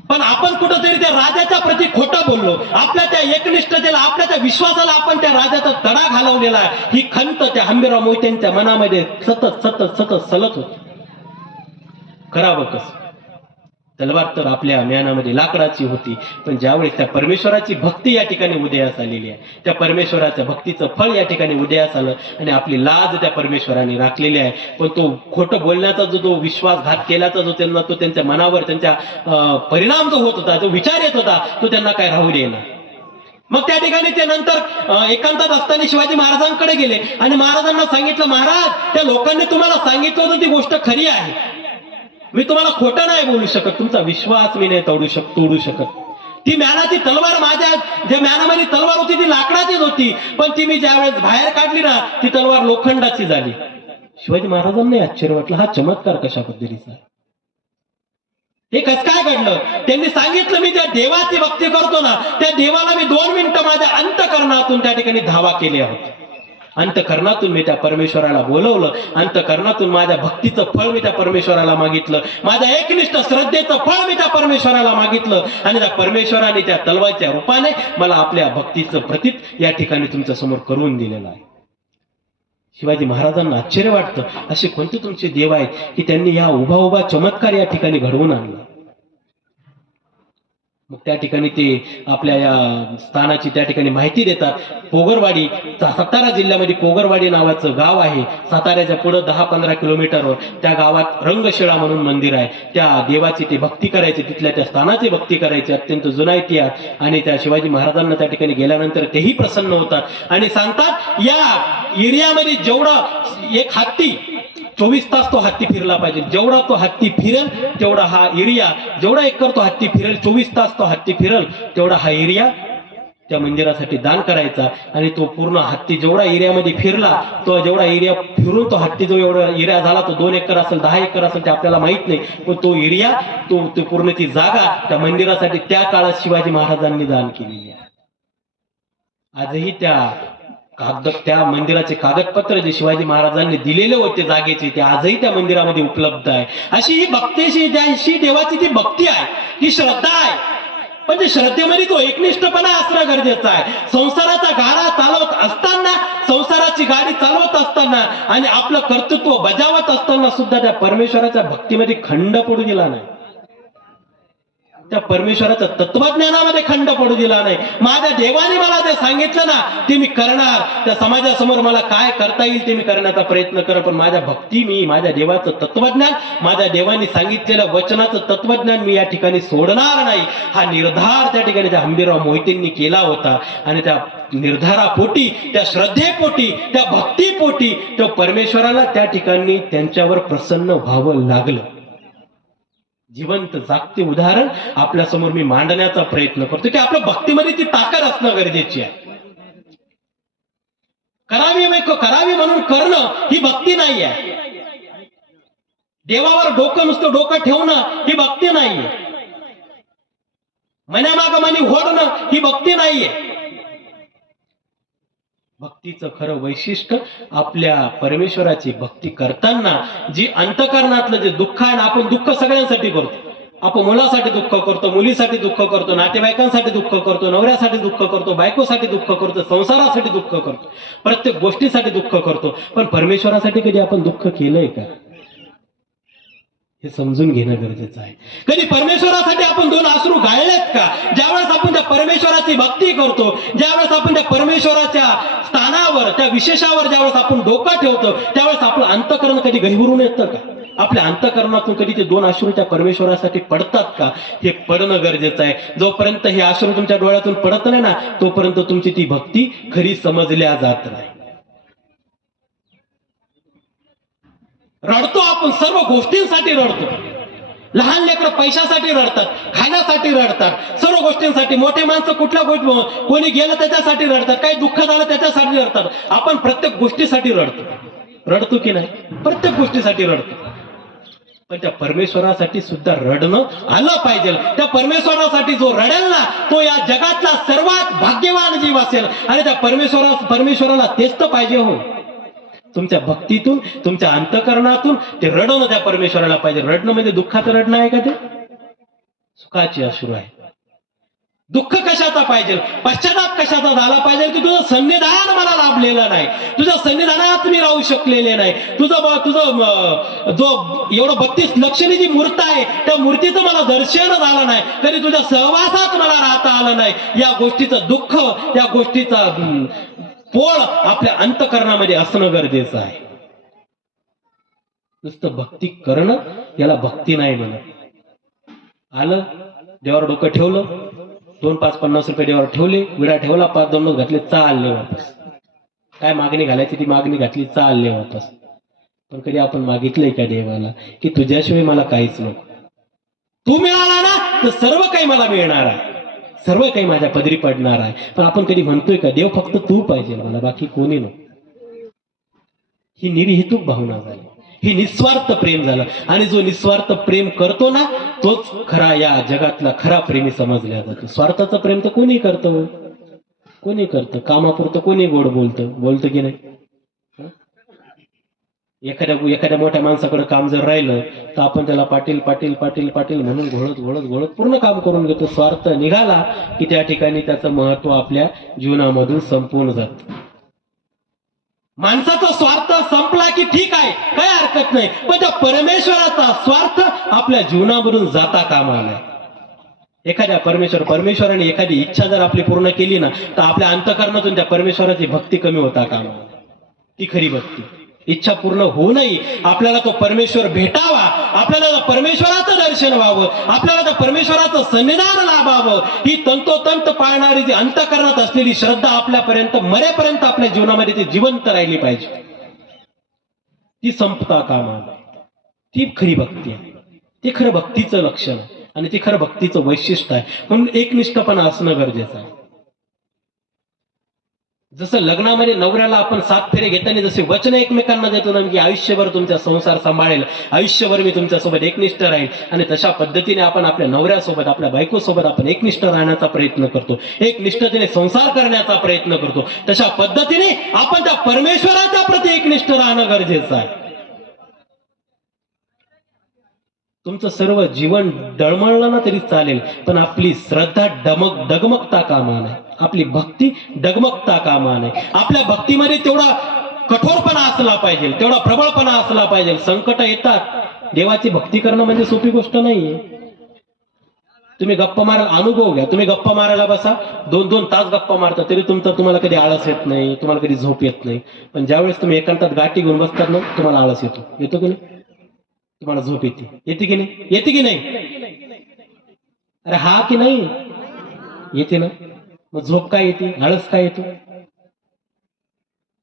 पण आपण कुठंतरी त्या राजाच्या प्रती खोटं बोललो, आपल्या त्या एकनिष्ठतेला, आपल्या त्या विश्वासाला आपण त्या राजाचा तडा घालवलेला आहे. ही खंत त्या हंबीरराव मोहितेंच्या मनामध्ये सतत सतत सतत सलत होती. करावं कसं? तलवार तर आपल्या म्यानामध्ये लाकडाची होती, पण ज्यावेळेस त्या परमेश्वराची भक्ती या ठिकाणी उदयास आलेली आहे, त्या परमेश्वराच्या भक्तीचं फळ या ठिकाणी उदयास आलं आणि आपली लाज त्या परमेश्वराने राखलेली आहे. पण तो खोटं बोलण्याचा जो विश्वासघात केल्याचा जो त्यांच्या मनावर त्यांच्या परिणाम जो होत होता, जो विचार येत होता, तो त्यांना काय राहू देणार. मग त्या ठिकाणी ते नंतर एकांतात असताना शिवाजी महाराजांकडे गेले आणि महाराजांना सांगितलं, महाराज, त्या लोकांनी तुम्हाला सांगितलं होतं ती गोष्ट खरी आहे, मी तुम्हाला खोटं नाही बोलू शकत, तुमचा विश्वास मी नाही तोडू शकत. ती म्यानाची तलवार, माझ्या ज्या म्यानामध्ये तलवार होती ती लाकडाचीच होती, पण ती मी ज्यावेळेस बाहेर काढली ना, ती तलवार लोखंडाची झाली. शिवाजी महाराजांना आश्चर्य वाटलं, हा चमत्कार कशा पद्धतीचा, हे कसं काय घडलं? त्यांनी सांगितलं, मी ज्या देवाची भक्ती करतो ना, त्या देवाला मी 2 मिनिटं माझ्या अंतःकरणातून त्या ठिकाणी धावा केली होती. अंतःकरणातून मी त्या परमेश्वराला बोलवलं, अंतःकरणातून माझ्या भक्तीचं फळ मी त्या परमेश्वराला मागितलं, माझ्या एकनिष्ठ श्रद्धेचं फळ मी त्या परमेश्वराला मागितलं आणि त्या परमेश्वराने त्या तलवारच्या रूपाने मला आपल्या भक्तीचं प्रतीक या ठिकाणी तुमच्या समोर करून दिलेलं आहे. शिवाजी महाराजांना आश्चर्य वाटतं, असे कोणते तुमचे देव आहेत की त्यांनी या उभा उभा चमत्कार या ठिकाणी घडवून आणला. मग त्या ठिकाणी ते आपल्या या स्थानाची त्या ठिकाणी माहिती देतात. पोगरवाडी, सातारा जिल्ह्यामध्ये पोगरवाडी नावाचं गाव आहे. साताऱ्याच्या पुढे 10-15 किलोमीटरवर त्या गावात रंगशिळा म्हणून मंदिर आहे. त्या देवाची ते भक्ती करायचे, तिथल्या त्या स्थानाची भक्ती करायची. अत्यंत जुना इतिहास. आणि त्या शिवाजी महाराजांना त्या ठिकाणी गेल्यानंतर तेही प्रसन्न होतात आणि सांगतात, या एरियामध्ये जेवढं एक हत्ती 24 तास तो हत्ती फिरला पाहिजे. जेवढा तो हत्ती फिरेल तेवढा हा एरिया, जेवढा एकर तो हत्ती फिरेल, 24 तास तो हत्ती फिरेल तेवढा हा एरिया त्या मंदिरासाठी दान करायचा. आणि तो पूर्ण हत्ती जेवढा एरियामध्ये फिरला, तो जेवढा एरिया फिरून तो हत्ती जो एवढा एरिया झाला, तो 2 एकर असेल 10 एकर असेल ते आपल्याला माहित नाही, पण तो एरिया तो पूर्ण ती जागा त्या मंदिरासाठी त्या काळात शिवाजी महाराजांनी दान केलेली आहे. आजही त्या मंदिराचे कागदपत्र जे शिवाजी महाराजांनी दिलेले होते जागेचे, ते आजही त्या मंदिरामध्ये उपलब्ध आहे. अशी ही भक्तीशी ज्याशी देवाची ती भक्ती आहे, ही श्रद्धा आहे. पण त्या श्रद्धेमध्ये तो एकनिष्ठपणा असणं गरजेचं आहे. संसाराचा गाडा चालवत असताना, संसाराची गाडी चालवत असताना आणि आपलं कर्तृत्व बजावत असताना सुद्धा त्या परमेश्वराच्या भक्तीमध्ये खंड पडू दिला नाही. त्या परमेश्वराच्या तत्वज्ञानामध्ये खंड पडू दिला नाही. माझ्या देवाने मला ते सांगितलं ना, ते मी करणार. त्या समाजासमोर मला काय करता येईल ते मी करण्याचा प्रयत्न कर, पण माझ्या भक्ती, मी माझ्या देवाचं तत्वज्ञान, माझ्या देवाने सांगितलेलं वचनाचं तत्वज्ञान मी या ठिकाणी सोडणार नाही. हा निर्धार त्या ठिकाणी त्या हंबीरराव मोहितेंनी केला होता. आणि त्या निर्धारापोटी, त्या श्रद्धेपोटी, त्या भक्तीपोटी त्या परमेश्वराला त्या ठिकाणी त्यांच्यावर प्रसन्न व्हावं लागलं. जिवंत जागते उदाहरण आपल्या समोर मी मांडण्याचा प्रयत्न करतो की आपल्या भक्तीमध्ये ती ताकद असणं गरजेची आहे. करावी म्हणून करणं ही भक्ती नाही आहे. देवावर नुसतं डोकं ठेवणं ही भक्ती नाहीये. मनामाग मनी ओढणं ही भक्ती नाहीये. भक्तीचं खरं वैशिष्ट्य आपल्या परमेश्वराची भक्ती करताना जी अंतकरणातलं जे दुःख आहे ना, आपण दुःख सगळ्यांसाठी करतो. आपण मुलासाठी दुःख करतो, मुलीसाठी दुःख करतो, नातेवाईकांसाठी दुःख करतो, नवऱ्यासाठी दुःख करतो, बायकोसाठी दुःख करतो, संसारासाठी दुःख करतो, प्रत्येक गोष्टीसाठी दुःख करतो. पण परमेश्वरासाठी कधी आपण दुःख केलंय का, हे समजून घेणं गरजेचं आहे. कधी परमेश्वरासाठी आपण 2 अश्रू गाळलेत का? ज्यावेळेस आपण त्या परमेश्वराची भक्ती करतो, ज्यावेळेस आपण त्या परमेश्वराच्या स्थानावर, त्या विशेषावर ज्यावेळेस आपण डोकं ठेवतो, त्यावेळेस आपलं अंतःकरण कधी गहिवरून येतं का? आपल्या अंतःकरणातून कधी ते 2 अश्रू त्या परमेश्वरासाठी पडतात का? हे पडणं गरजेचं आहे. जोपर्यंत हे अश्रू तुमच्या डोळ्यातून पडत नाही ना, तोपर्यंत तुमची ती भक्ती खरी समजल्या जात नाही. रडतो आपण, सर्व गोष्टींसाठी रडतो. लहान लेकरं पैशासाठी रडतात, खाण्यासाठी रडतात, सर्व गोष्टींसाठी. मोठे माणसं कुठल्या गोष्टी, कोणी गेलं त्याच्यासाठी रडतात, काही दुःख झालं त्याच्यासाठी रडतात. आपण प्रत्येक गोष्टीसाठी रडतो की नाही? प्रत्येक गोष्टीसाठी रडतो. पण त्या परमेश्वरासाठी सुद्धा रडणं आलं पाहिजे. त्या परमेश्वरासाठी जो रडेल ना, तो या जगातला सर्वात भाग्यवान जीव असेल. आणि त्या परमेश्वराला तेच तर पाहिजे हो. तुमच्या भक्तीतून, तुमच्या अंतःकरणातून ते रडणं त्या परमेश्वराला पाहिजे. रडणं म्हणजे दुःखाचं रडणं आहे का? ते सुखाची अश्रू आहे. दुःख कशाचा पाहिजे, पश्चाताप कशाचा झाला पाहिजे की तुझं सन्निधान मला लाभलेलं नाही, तुझ्या सन्निधानात मी राहू शकलेले नाही, तुझं जो एवढं 32 लक्षणी जी मूर्त आहे, त्या मूर्तीचं मला दर्शन झालं नाही, कधी तुझ्या सहवासात मला राहता आलं नाही. या गोष्टीचं दुःख, या गोष्टीचा पोळ आपल्या अंतःकरणामध्ये असणं गरजेचं आहे. नुसतं भक्ती करणं याला भक्ती नाही म्हणत. आलं देवावर डोकं ठेवलं, 2-5-50 रुपये देवावर ठेवले, विडा ठेवला, 5-2 घातले, चालले वापस. काय मागणी घालायची ती मागणी घातली, चालले वापस. पण कधी आपण मागितलंय का देवाला की तुझ्याशिवाय मला काहीच नको, तू मिळाला ना तर सर्व काही मला मिळणार आहे, सर्व काही माझ्या पदरी पडणार आहे. पण आपण कधी म्हणतोय का देव फक्त तू पाहिजे मला, बाकी कोणी नको? ही निर्हेतुक भावना झाली, ही निस्वार्थ प्रेम झालं. आणि जो निस्वार्थ प्रेम करतो ना, तोच खरा या जगातला खरा प्रेमी समजला जातो. स्वार्थाचं प्रेम तर कोणी करतं, कोणी करतं. कामापुरतं कोणी गोड बोलतं की नाही? एखाद्या मोठ्या माणसाकडे काम जर राहिलं तर आपण त्याला पाटील पाटील पाटील पाटील म्हणून घोळत पूर्ण काम करून घेतो. स्वार्थ निघाला की त्या ठिकाणी त्याचं महत्व आपल्या जीवनामधून संपून जातं. माणसाचा स्वार्थ संपला की ठीक आहे, काही हरकत नाही, पण त्या परमेश्वराचा स्वार्थ आपल्या जीवनामधून जाता कामा नये. एखाद्या परमेश्वराने एखादी इच्छा जर आपली पूर्ण केली ना, तर आपल्या अंतःकरणातून त्या परमेश्वराची भक्ती कमी होता कामा नये. ती खरी भक्ती. इच्छा पूर्ण होऊ नये, आपल्याला तो परमेश्वर भेटावा, आपल्याला त्या परमेश्वराचं दर्शन व्हावं, आपल्याला त्या परमेश्वराचं सन्निधान लाभावं, ही तंतोतंत पाळणारी जी अंतःकरणात असलेली श्रद्धा आपल्यापर्यंत मरेपर्यंत आपल्या जीवनामध्ये ती जिवंत राहिली पाहिजे. ती संपता कामा नये. ती खरी भक्ती आहे. ते खरं भक्तीचं लक्षण आहे आणि ते खरं भक्तीचं वैशिष्ट्य आहे. म्हणून एकनिष्ठपणा असणं गरजेचं आहे. जसं लग्नामध्ये नवऱ्याला आपण 7 फेरे घेताना जसे वचन एकमेकांना देतो ना, की आयुष्यभर तुमचा संसार सांभाळेल, आयुष्यभर मी तुमच्यासोबत एकनिष्ठ राहील, आणि तशा पद्धतीने आपण आपल्या नवऱ्यासोबत आपल्या बायकोसोबत आपण एकनिष्ठ राहण्याचा प्रयत्न करतो, एकनिष्ठतेने संसार करण्याचा प्रयत्न करतो. तशा पद्धतीने आपण त्या परमेश्वराच्या प्रती एकनिष्ठ राहणं गरजेचं आहे. तुमचं सर्व जीवन डळमळलं ना तरी चालेल, पण आपली श्रद्धा डगमगता कामा नये, आपली भक्ती डगमगता कामा नये. आपल्या भक्तीमध्ये तेवढा कठोरपणा असला पाहिजे, तेवढा प्रबळपणा असला पाहिजे. संकट येतात, देवाची भक्ती करणं म्हणजे सोपी गोष्ट नाहीये. तुम्ही गप्पा मारा, अनुभव घ्या. तुम्ही गप्पा मारायला बसा, 2-2 तास गप्पा मारता तरी तुम्हाला कधी आळस येत नाही, तुम्हाला कधी झोप येत नाही. पण ज्यावेळेस तुम्ही एकांतात गाठी घेऊन बसतात ना, तुम्हाला आळस येतो की नाही? तुम्हाला झोप येते की नाही? येते की नाही? अरे हा की नाही? येते ना. मग झोप काय येते, आळस काय येतो?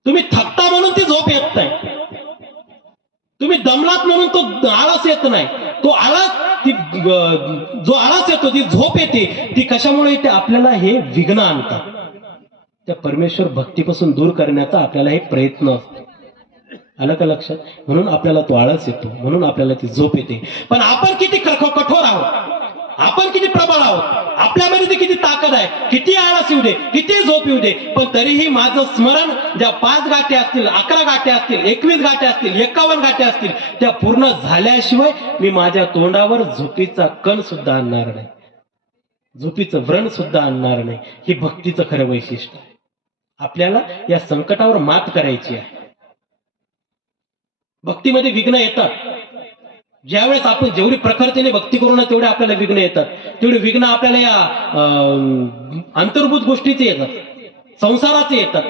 तुम्ही थकता म्हणून ती झोप येत नाही, तुम्ही दमलात म्हणून तो आळस येत नाही. तो आळस जो आळस येतो, ती झोप येते, ती कशामुळे येते? आपल्याला हे विघ्न आणतात. त्या परमेश्वर भक्तीपासून दूर करण्याचा आपल्याला हे प्रयत्न असतो. आलं का लक्षात? म्हणून आपल्याला तो आळस येतो, म्हणून आपल्याला ती झोप येते. पण आपण किती कठोर आहोत, आपण किती प्रबळ आहोत, आपल्यामध्ये ती किती ताकद आहे. किती आळस येऊ दे, किती झोप येऊ दे, पण तरीही माझं स्मरण ज्या 5 गाठी असतील, 11 गाठी असतील, 21 गाठी असतील, 51 गाठी असतील, त्या पूर्ण झाल्याशिवाय मी माझ्या तोंडावर झोपीचा कण सुद्धा आणणार नाही, झोपीचं व्रण सुद्धा आणणार नाही. ही भक्तीचं खरं वैशिष्ट्य आहे. आपल्याला या संकटावर मात करायची आहे. भक्तीमध्ये विघ्न येतात. ज्यावेळेस आपण जेवढी प्रखरतेने भक्ती करू ना, तेवढे आपल्याला विघ्न येतात. तेवढे विघ्न आपल्याला या अंतर्भूत गोष्टीचे येतात, संसाराचे येतात,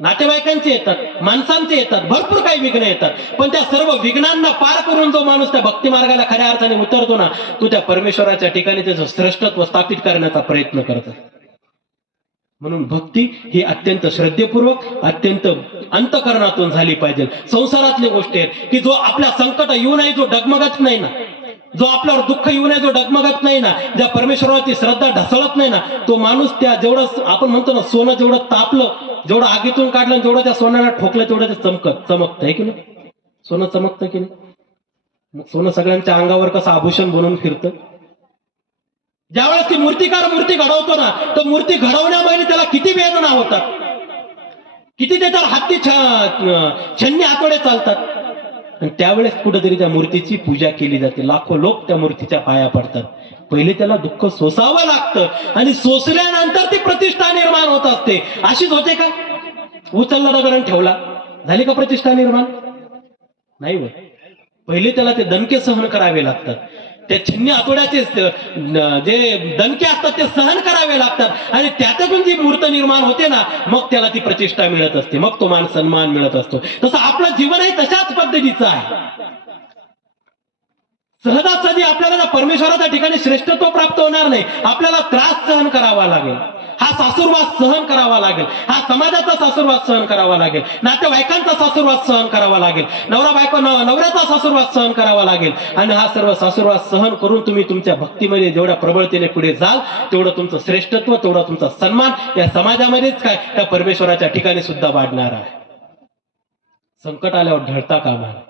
नातेवाईकांचे येतात, माणसांचे येतात, भरपूर काही विघ्न येतात. पण त्या सर्व विघ्नांना पार करून जो माणूस त्या भक्ती मार्गाला खऱ्या अर्थाने उतरतो ना, तो त्या परमेश्वराच्या ठिकाणी त्याचं श्रेष्ठत्व स्थापित करण्याचा प्रयत्न करतो. म्हणून भक्ती ही अत्यंत श्रद्धेपूर्वक, अत्यंत अंतःकरणातून झाली पाहिजे. संसारातली गोष्टी आहेत की जो आपल्या संकट येऊ नये, जो डगमगत नाही ना, जो आपल्यावर दुःख येऊ नये, जो डगमगत नाही ना, ज्या परमेश्वरावरती श्रद्धा ढसळत नाही ना, तो माणूस त्या जेवढं आपण म्हणतो ना, सोनं जेवढं तापलं, जेवढं आगीतून काढलं, जेवढं त्या सोन्याला ठोकलं, तेवढं ते चमकतं आहे की नाही? सोनं चमकतं की नाही? मग सोनं सगळ्यांच्या अंगावर कसं आभूषण बनवून फिरतं. ज्यावेळेस ती मूर्तिकार मूर्ती घडवतो ना, तर मूर्ती घडवण्यामध्ये त्याला किती वेदना होतात, किती त्याच्यावर हाती छन्नी हातोडे चालतात. आणि त्यावेळेस कुठेतरी त्या मूर्तीची पूजा केली जाते. लाखो लोक त्या मूर्तीच्या पाया पडतात. पहिले त्याला दुःख सोसावं लागतं आणि सोसल्यानंतर ती प्रतिष्ठा निर्माण होत असते. अशीच होते का? उचलला दगड ठेवला, झाली का प्रतिष्ठा निर्माण? नाही होत. पहिले त्याला ते दणके सहन करावे लागतात. त्या छिन्नी हातोड्याचे जे दणके असतात ते सहन करावे लागतात आणि त्यातून जी मूर्त निर्माण होते ना, मग त्याला ती प्रतिष्ठा मिळत असते, मग तो मान सन्मान मिळत असतो. तसं आपलं जीवनही तशाच पद्धतीचं आहे. सहजासहजी आपल्याला परमेश्वराच्या ठिकाणी श्रेष्ठत्व प्राप्त होणार नाही. आपल्याला त्रास सहन करावा लागेल, हा सासुरवास सहन करावा लागेल, हा समाजाचा सासुरवास सहन करावा लागेल, नातेवाईकांचा सासुरवास सहन करावा लागेल, नवऱ्याचा सासुरवास सहन करावा लागेल. आणि हा सर्व सासुरवास सहन करून तुम्ही तुमच्या भक्तीमध्ये जेवढ्या प्रबळतेने पुढे जाल, तेवढं तुमचं श्रेष्ठत्व, तेवढा तुमचा सन्मान या समाजामध्येच काय, त्या परमेश्वराच्या ठिकाणी सुद्धा वाढणार आहे. संकट आल्यावर ढळता कामा नये.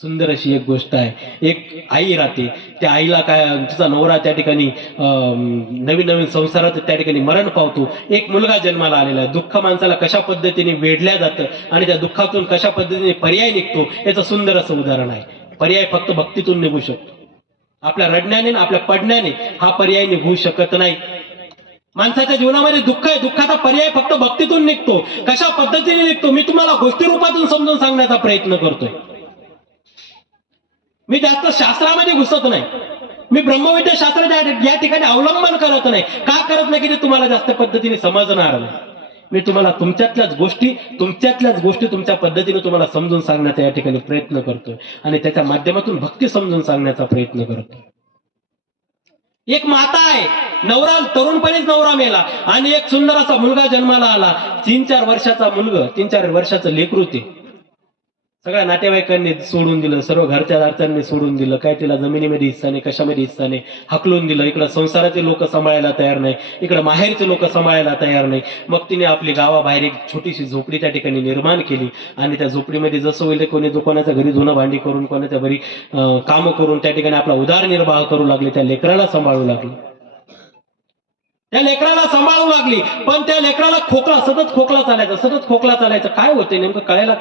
सुंदर अशी एक गोष्ट आहे. एक आई राहते, त्या आईला काय, तिचा नवरा त्या ठिकाणी नवीन नवीन संसारात त्या ठिकाणी मरण पावतो. एक मुलगा जन्माला आलेला आहे. दुःख माणसाला कशा पद्धतीने वेढल्या जातं आणि त्या दुःखातून कशा पद्धतीने पर्याय निघतो, याचं सुंदर असं उदाहरण आहे. पर्याय फक्त भक्तीतून निघू शकतो. आपल्या रडण्याने, आपल्या पडण्याने हा पर्याय निघू शकत नाही. माणसाच्या जीवनामध्ये दुःख आहे, दुःखाचा पर्याय फक्त भक्तीतून निघतो. कशा पद्धतीने निघतो मी तुम्हाला गोष्टी रूपातून समजून सांगण्याचा प्रयत्न करतोय. मी जास्त शास्त्रामध्ये घुसत नाही. मी ब्रह्मविद्या शास्त्राच्या या ठिकाणी अवलंबन करत नाही. का करत नाही की ते तुम्हाला जास्त पद्धतीने समजणार नाही. मी तुम्हाला तुमच्यातल्याच गोष्टी तुमच्या पद्धतीने तुम्हाला समजून सांगण्याचा या ठिकाणी प्रयत्न करतोय आणि त्याच्या माध्यमातून भक्ती समजून सांगण्याचा प्रयत्न करतोय. एक माता आहे, नवरा तरुणपणीच नवरा मेला आणि एक सुंदर असा मुलगा जन्माला आला. 3-4 वर्षाचा मुलगा, 3-4 वर्षाचं लेकरू ते. सगळ्या नातेवाईकांनी सोडून दिलं, सर्व घरच्या दारच्यांनी सोडून दिलं. काय तिला जमिनीमध्ये हिस्सा नाही, कशामध्ये हिस्सा नाही, हकलून दिलं. इकडं संसाराचे लोक सांभाळायला तयार नाही, इकडं माहेरचे लोक सांभाळायला तयार नाही. मग तिने आपली गावाबाहेर एक छोटीशी झोपडी त्या ठिकाणी निर्माण केली आणि त्या झोपडीमध्ये जसं होईल कोणाच्या घरी धुणं भांडी करून, कोणाच्या घरी कामं करून त्या ठिकाणी आपला उदरनिर्वाह करू लागले. त्या लेकराला सांभाळू लागली, पण त्या लेकराला सतत खोकला चालायचा. काय होते नेमकं कळायला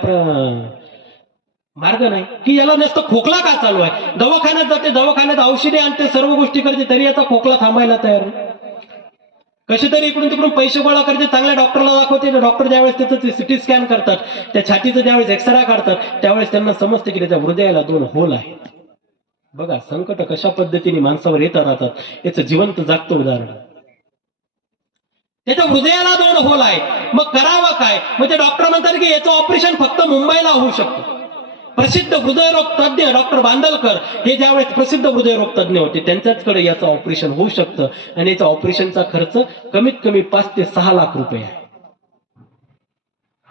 मार्ग नाही की याला नुसतं खोकला का चालू आहे. दवाखान्यात जाते, दवाखान्यात औषधे आणते, सर्व गोष्टी करते, तरी याचा खोकला थांबायला तयार नाही. कसे तरी इकडून तिकडून पैसे गोळा करते, चांगल्या डॉक्टरला दाखवते. डॉक्टर ज्यावेळेस त्याचं सिटी स्कॅन करतात, त्या छातीचं ज्यावेळेस एक्सरे काढतात, त्यावेळेस त्यांना समजते की त्याच्या हृदयाला 2 होल आहे. बघा संकट कशा पद्धतीने माणसावर येत राहतात, याचं जिवंत जागतं उदाहरण. त्याच्या हृदयाला 2 होल आहे. मग करावं काय? मग ते डॉक्टर म्हणतात की याचं ऑपरेशन फक्त मुंबईला होऊ शकतं. प्रसिद्ध हृदयरोग तज्ञ डॉक्टर बांदलकर हे ज्यावेळेस प्रसिद्ध हृदयरोग तज्ञ होते, त्यांच्याचकडे याचं ऑपरेशन होऊ शकतं आणि याचा ऑपरेशनचा खर्च कमीत कमी 5 ते 6 लाख रुपये आहे.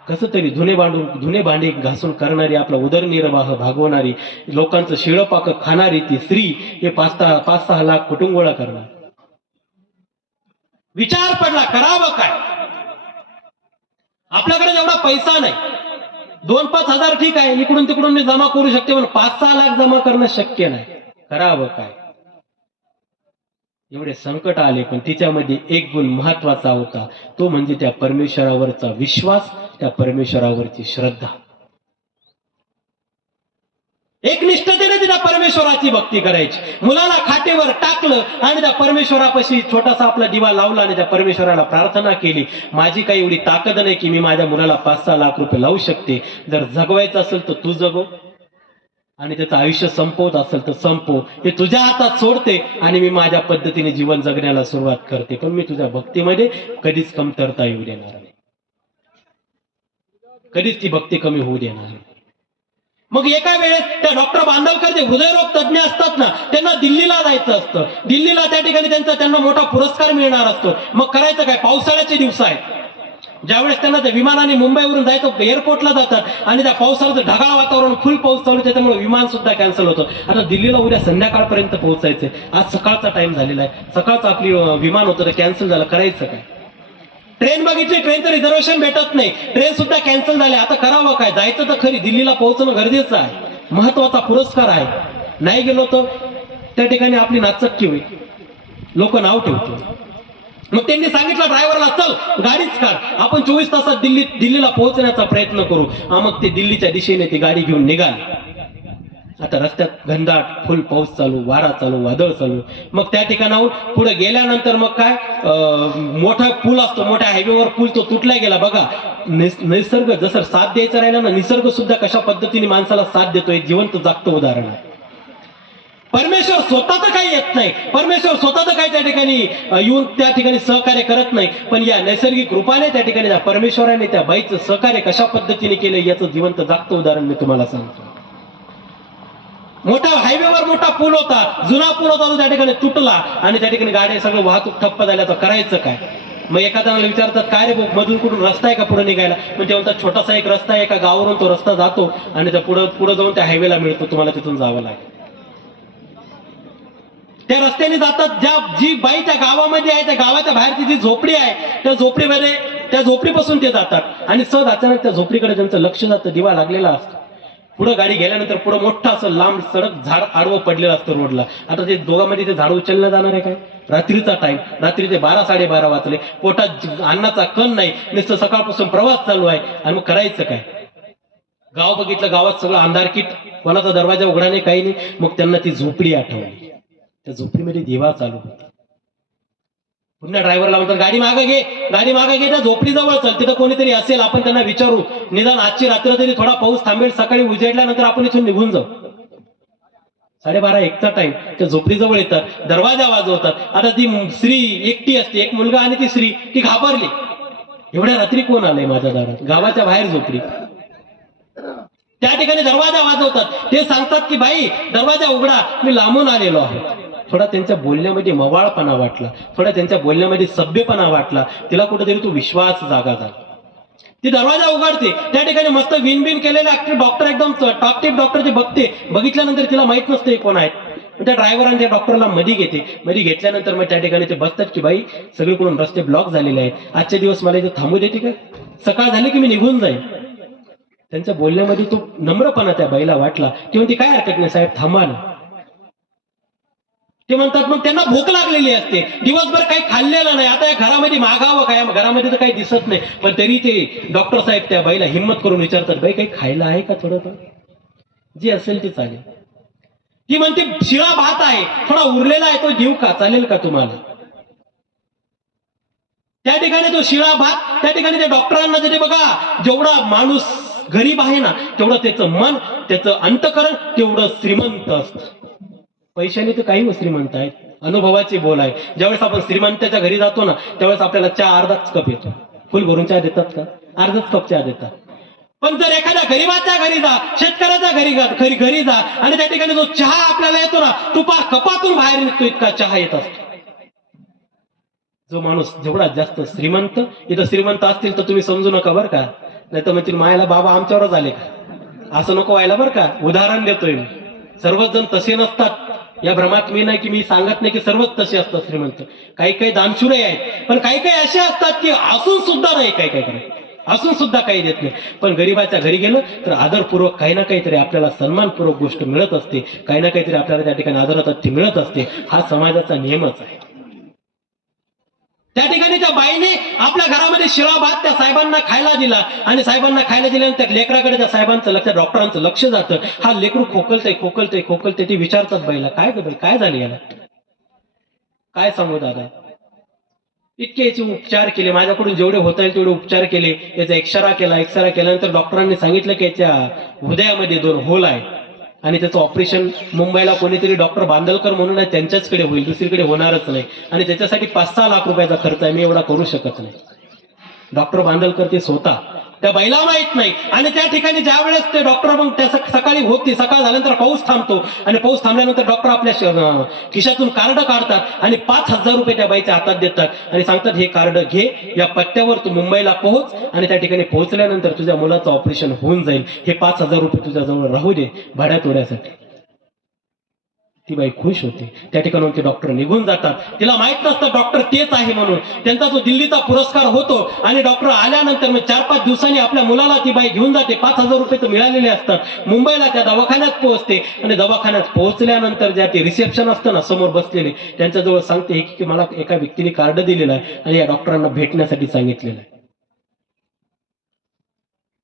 कसं तरी धुणे भांडी घासून करणारी, आपला उदरनिर्वाह भागवणारी, लोकांचं शिळपाक खाणारी ती स्त्री हे 5-6 लाख कुटुंब गोळा करणार. विचार पडला करावं काय? आपल्याकडे एवढा पैसा नाही. 2-5 हजार ठीक आहे, इकडून तिकडून मी जमा करू शकते, पण 5-6 लाख जमा करणं शक्य नाही. करावं काय? एवढे संकट आले, पण तिच्यामध्ये एक गुण महत्वाचा होता, तो म्हणजे त्या परमेश्वरावरचा विश्वास, त्या परमेश्वरावरची श्रद्धा. एक निष्ठतेने तिला परमेश्वराची भक्ती करायची. मुलाला खाटेवर टाकलं आणि त्या परमेश्वरापाशी छोटासा आपला दिवा लावला आणि त्या परमेश्वराला प्रार्थना केली, माझी काही एवढी ताकद नाही की मी माझ्या मुलाला 5-6 लाख रुपये लावू शकते. जर जगवायचं असेल तर तू जगव आणि त्याचं आयुष्य संपवत असेल तर संपव. हे तुझ्या हातात सोडते आणि मी माझ्या पद्धतीने जीवन जगण्याला सुरुवात करते, पण मी तुझ्या भक्तीमध्ये कधीच कमतरता येऊ देणार नाही, कधीच ती भक्ती कमी होऊ देणार नाही. मग एका वेळेस त्या डॉक्टर बांदलकर जे हृदयरोग तज्ञ असतात ना, त्यांना दिल्लीला जायचं असतं. दिल्लीला त्या ठिकाणी त्यांना मोठा पुरस्कार मिळणार असतो. मग करायचं काय? पावसाळ्याचे दिवस आहेत. ज्यावेळेस त्यांना त्या विमानाने मुंबईवरून जायचं, एअरपोर्टला जातात आणि त्या पावसाळ्याचं ढगाळ वातावरण, फुल पाऊस चालू, त्याच्यामुळे विमान सुद्धा कॅन्सल होतं. आता दिल्लीला उद्या संध्याकाळपर्यंत पोहोचायचंय. आज सकाळचा टाइम झालेला आहे, सकाळचं आपली विमान होतं तर कॅन्सल झालं. करायचं काय? ट्रेन बघितली, ट्रेनचं रिझर्वेशन भेटत नाही, ट्रेन सुद्धा कॅन्सल झाले. आता करावं काय? जायचं तर खरी, दिल्लीला पोहोचणं गरजेचं आहे, महत्वाचा पुरस्कार आहे. नाही गेलो तर त्या ठिकाणी आपली नाचक्की होईल, लोक नाव ठेवतील. मग त्यांनी सांगितलं ड्रायव्हरला, चल गाडीच काढ, आपण 24 तासात दिल्लीला पोहोचण्याचा प्रयत्न करू. मग ते दिल्लीच्या दिशेने ती गाडी घेऊन निघाली. आता रस्त्यात घनदाट फुल पाऊस चालू, वारा चालू, वादळ चालू. मग त्या ठिकाणाहून पुढे गेल्यानंतर मग काय, मोठा पूल असतो, मोठ्या हायवेवर पूल तो तुटला गेला. बघा निसर्ग जसं साथ द्यायचं राहिला ना, निसर्ग सुद्धा कशा पद्धतीने माणसाला साथ देतोय, जिवंत जागतं उदाहरण आहे. परमेश्वर स्वतः तर काही येत नाही, परमेश्वर स्वतः तर काही त्या ठिकाणी येऊन त्या ठिकाणी सहकार्य करत नाही, पण या नैसर्गिक रूपाने त्या ठिकाणी त्या परमेश्वराने त्या बाईचं सहकार्य कशा पद्धतीने केलं याचं जिवंत जागतं उदाहरण मी तुम्हाला सांगतो. मोठा हायवेवर मोठा पूल होता, जुना पूल होता, तो त्या ठिकाणी तुटला आणि त्या ठिकाणी गाड्या सगळं वाहतूक ठप्प झाल्या. तर करायचं काय? मग एखाद्याला विचारतात काय रे मधून कुठून रस्ता आहे का पुढे निघायला? पण ते म्हणतात छोटासा एक रस्ता आहे, एका गावावरून तो रस्ता जातो आणि त्या पुढे जाऊन त्या हायवेला मिळतो, तुम्हाला तिथून जावं लागेल. त्या रस्त्याने जातात. जी बाई त्या गावामध्ये आहे, त्या गावाच्या बाहेरची जी झोपडी आहे, त्या झोपडीपासून ते जातात आणि सहज अचानक त्या झोपडीकडे त्यांचं लक्ष जातं, दिवा लागलेला असतो. पुढे गाडी गेल्यानंतर पुढे मोठं असं लांब सडक झाड आडवं पडलेलं असतं रोडला. आता ते दोघांमध्ये ते झाड उचललं जाणार आहे काय? रात्रीचा टाइम, रात्री ते 12-12:30 वाजले, पोटात अन्नाचा कण नाही, नुसतं सकाळपासून प्रवास चालू आहे. आणि मग करायचं काय? गाव बघितलं, गावात सगळं अंधारकीट, कोणाचा दरवाजा उघडा नाही, काही नाही. मग त्यांना ती झोपडी आठवली. त्या झोपडीमध्ये दिवा चालू होता. पुन्हा ड्रायव्हरला म्हणतात गाडी मागे घे, गाडी मागे घे, त्या झोपडीजवळ चल, तिथं कोणीतरी असेल, आपण त्यांना विचारू, निदान आजची रात्र तरी थोडा पाऊस थांबेल, सकाळी उजेडल्यानंतर आपण इथून निघून जाऊ. 12:30-1चा टाइम, त्या झोपडीजवळ येतात, दरवाजा वाजवतात. आता ती स्त्री एकटी असते, एक मुलगा आणि ती स्त्री, ती घाबरली, एवढ्या रात्री कोण आलंय माझ्या दारात, गावाच्या बाहेर झोपडी. त्या ठिकाणी दरवाजा वाजवतात, ते सांगतात की बाई दरवाजा उघडा, मी लांबून आलेलो आहे. थोडा त्यांच्या बोलण्यामध्ये मवाळपणा वाटला, थोडा त्यांच्या बोलण्यामध्ये सभ्यपणा वाटला, तिला कुठेतरी तो विश्वास जागा झाला. ती दरवाजा उघडते, त्या ठिकाणी मस्त विनबिन केलेले डॉक्टर, एकदम टॉपटिप डॉक्टर जे बघते, बघितल्यानंतर तिला माहित नसते कोण आहेत. त्या ड्रायव्हरांनी त्या डॉक्टरला मध्ये घेते, मध्ये घेतल्यानंतर मग त्या ठिकाणी ते बसतात की बाई सगळीकडून रस्ते ब्लॉक झालेले आहेत, आजचे दिवस मला इथे थांबू देते का, सकाळ झाली की मी निघून जाईल. त्यांच्या बोलण्यामध्ये तो नम्रपणा त्या बाईला वाटला. ती म्हणते काय हरकत नाही साहेब, थांबा ना. ते म्हणतात मग त्यांना भूक लागलेली असते, दिवसभर काही खाल्लेलं नाही, आता या घरामध्ये मागावं काय, घरामध्ये तर काही दिसत नाही, पण तरी ते डॉक्टर साहेब त्या बाईला हिंमत करून विचारतात, बाई काही खायला आहे का, थोडंफार जे असेल ते चालेल. ती म्हणते शिळा भात आहे, थोडा उरलेला आहे, तो देऊ का, चालेल का तुम्हाला. त्या ठिकाणी तो शिळा भात, त्या ठिकाणी त्या डॉक्टरांना देते. बघा जेवढा माणूस गरीब आहे ना, तेवढं त्याचं मन, त्याचं अंतकरण तेवढं श्रीमंत असतं. पैशाने तर काही श्रीमंत आहेत, अनुभवाची बोल आहे. ज्यावेळेस आपण श्रीमंताच्या घरी जातो ना, त्यावेळेस आपल्याला चहा अर्धाच कप येतो. फुल भरून चहा देतात का, अर्धाच कप चहा देतात. पण जर एखाद्या गरीबाच्या घरी जा, शेतकऱ्याच्या घरी जा, आणि त्या ठिकाणी जो चहा आपल्याला येतो ना, तो पार कपातून बाहेर निघतो इतका चहा येत असतो. जो माणूस जेवढा जास्त श्रीमंत, इथं श्रीमंत असतील तर तुम्ही समजू नका बरं का, नाही तर म्हणतील मायाला बाबा आमच्यावरच आले का, असं नको व्हायला बरं का. उदाहरण देतोय मी, सर्वच जण तसे नसतात, या भ्रमात मी नाही की मी सांगत नाही की सर्वच तसे असतात श्रीमंत. काही काही दानशुरे आहेत, पण काही काही असे असतात की असून सुद्धा नाही, काही काही असून सुद्धा काही देत नाही. पण गरीबाच्या घरी गेलं तर आदरपूर्वक काही ना काहीतरी आपल्याला सन्मानपूर्वक गोष्ट मिळत असते, काही ना काहीतरी आपल्याला त्या ठिकाणी आदरातिथ्य मिळत असते. हा समाजाचा नियमच आहे. त्या ठिकाणी त्या बाईने आपल्या घरामध्ये शिळा भात त्या साहेबांना खायला दिला, आणि साहेबांना खायला दिल्यानंतर लेकराकडे त्या साहेबांचं लक्ष, डॉक्टरांचं लक्ष जातं. हा लेकरू खोकलतंय. ते विचारतात बाईला, काय ग बाई काय झालं याला, काय सांगू दादा, इतके याचे उपचार केले, माझ्याकडून जेवढे होता येईल तेवढे उपचार केले, याचा एक्सरा केल्यानंतर डॉक्टरांनी सांगितलं की याच्या हृदयामध्ये 2 होल आहे, आणि त्याचं ऑपरेशन मुंबईला कोणीतरी डॉक्टर बांदलकर म्हणून आहे, त्यांच्याचकडे होईल, दुसरीकडे होणारच नाही, आणि त्याच्यासाठी 5-6 लाख रुपयाचा खर्च आहे, मी एवढा करू शकत नाही. डॉक्टर बांदलकर ते स्वतः, त्या बाईला माहित नाही. आणि त्या ठिकाणी ज्या वेळेस ते डॉक्टर मग त्या सकाळी होती, सकाळ झाल्यानंतर पाऊस थांबतो, आणि पाऊस थांबल्यानंतर डॉक्टर आपल्या खिशातून कार्ड काढतात आणि 5,000 रुपये त्या बाईच्या हातात देतात, आणि सांगतात हे कार्ड घे, या पत्त्यावर तू मुंबईला पोहोच, आणि त्या ठिकाणी पोहोचल्यानंतर तुझ्या मुलाचं ऑपरेशन होऊन जाईल, हे 5,000 रुपये तुझ्याजवळ राहू दे भाड्या तोड्यासाठी. ती बाई खुश होते. त्या ठिकाणून ते डॉक्टर निघून जातात. तिला माहित नसतं डॉक्टर तेच आहे म्हणून. त्यांचा जो दिल्लीचा पुरस्कार होतो, आणि डॉक्टर आल्यानंतर मग 4-5 दिवसांनी आपल्या मुलाला ती बाई घेऊन जाते. 5,000 रुपये तर मिळालेले असतात. मुंबईला त्या दवाखान्यात पोहोचते, आणि दवाखान्यात पोहोचल्यानंतर ज्या ते रिसेप्शन असतं ना समोर बसलेले, त्यांच्याजवळ सांगते की मला एका व्यक्तीने कार्ड दिलेलं आहे, आणि या डॉक्टरांना भेटण्यासाठी सांगितलेलं आहे.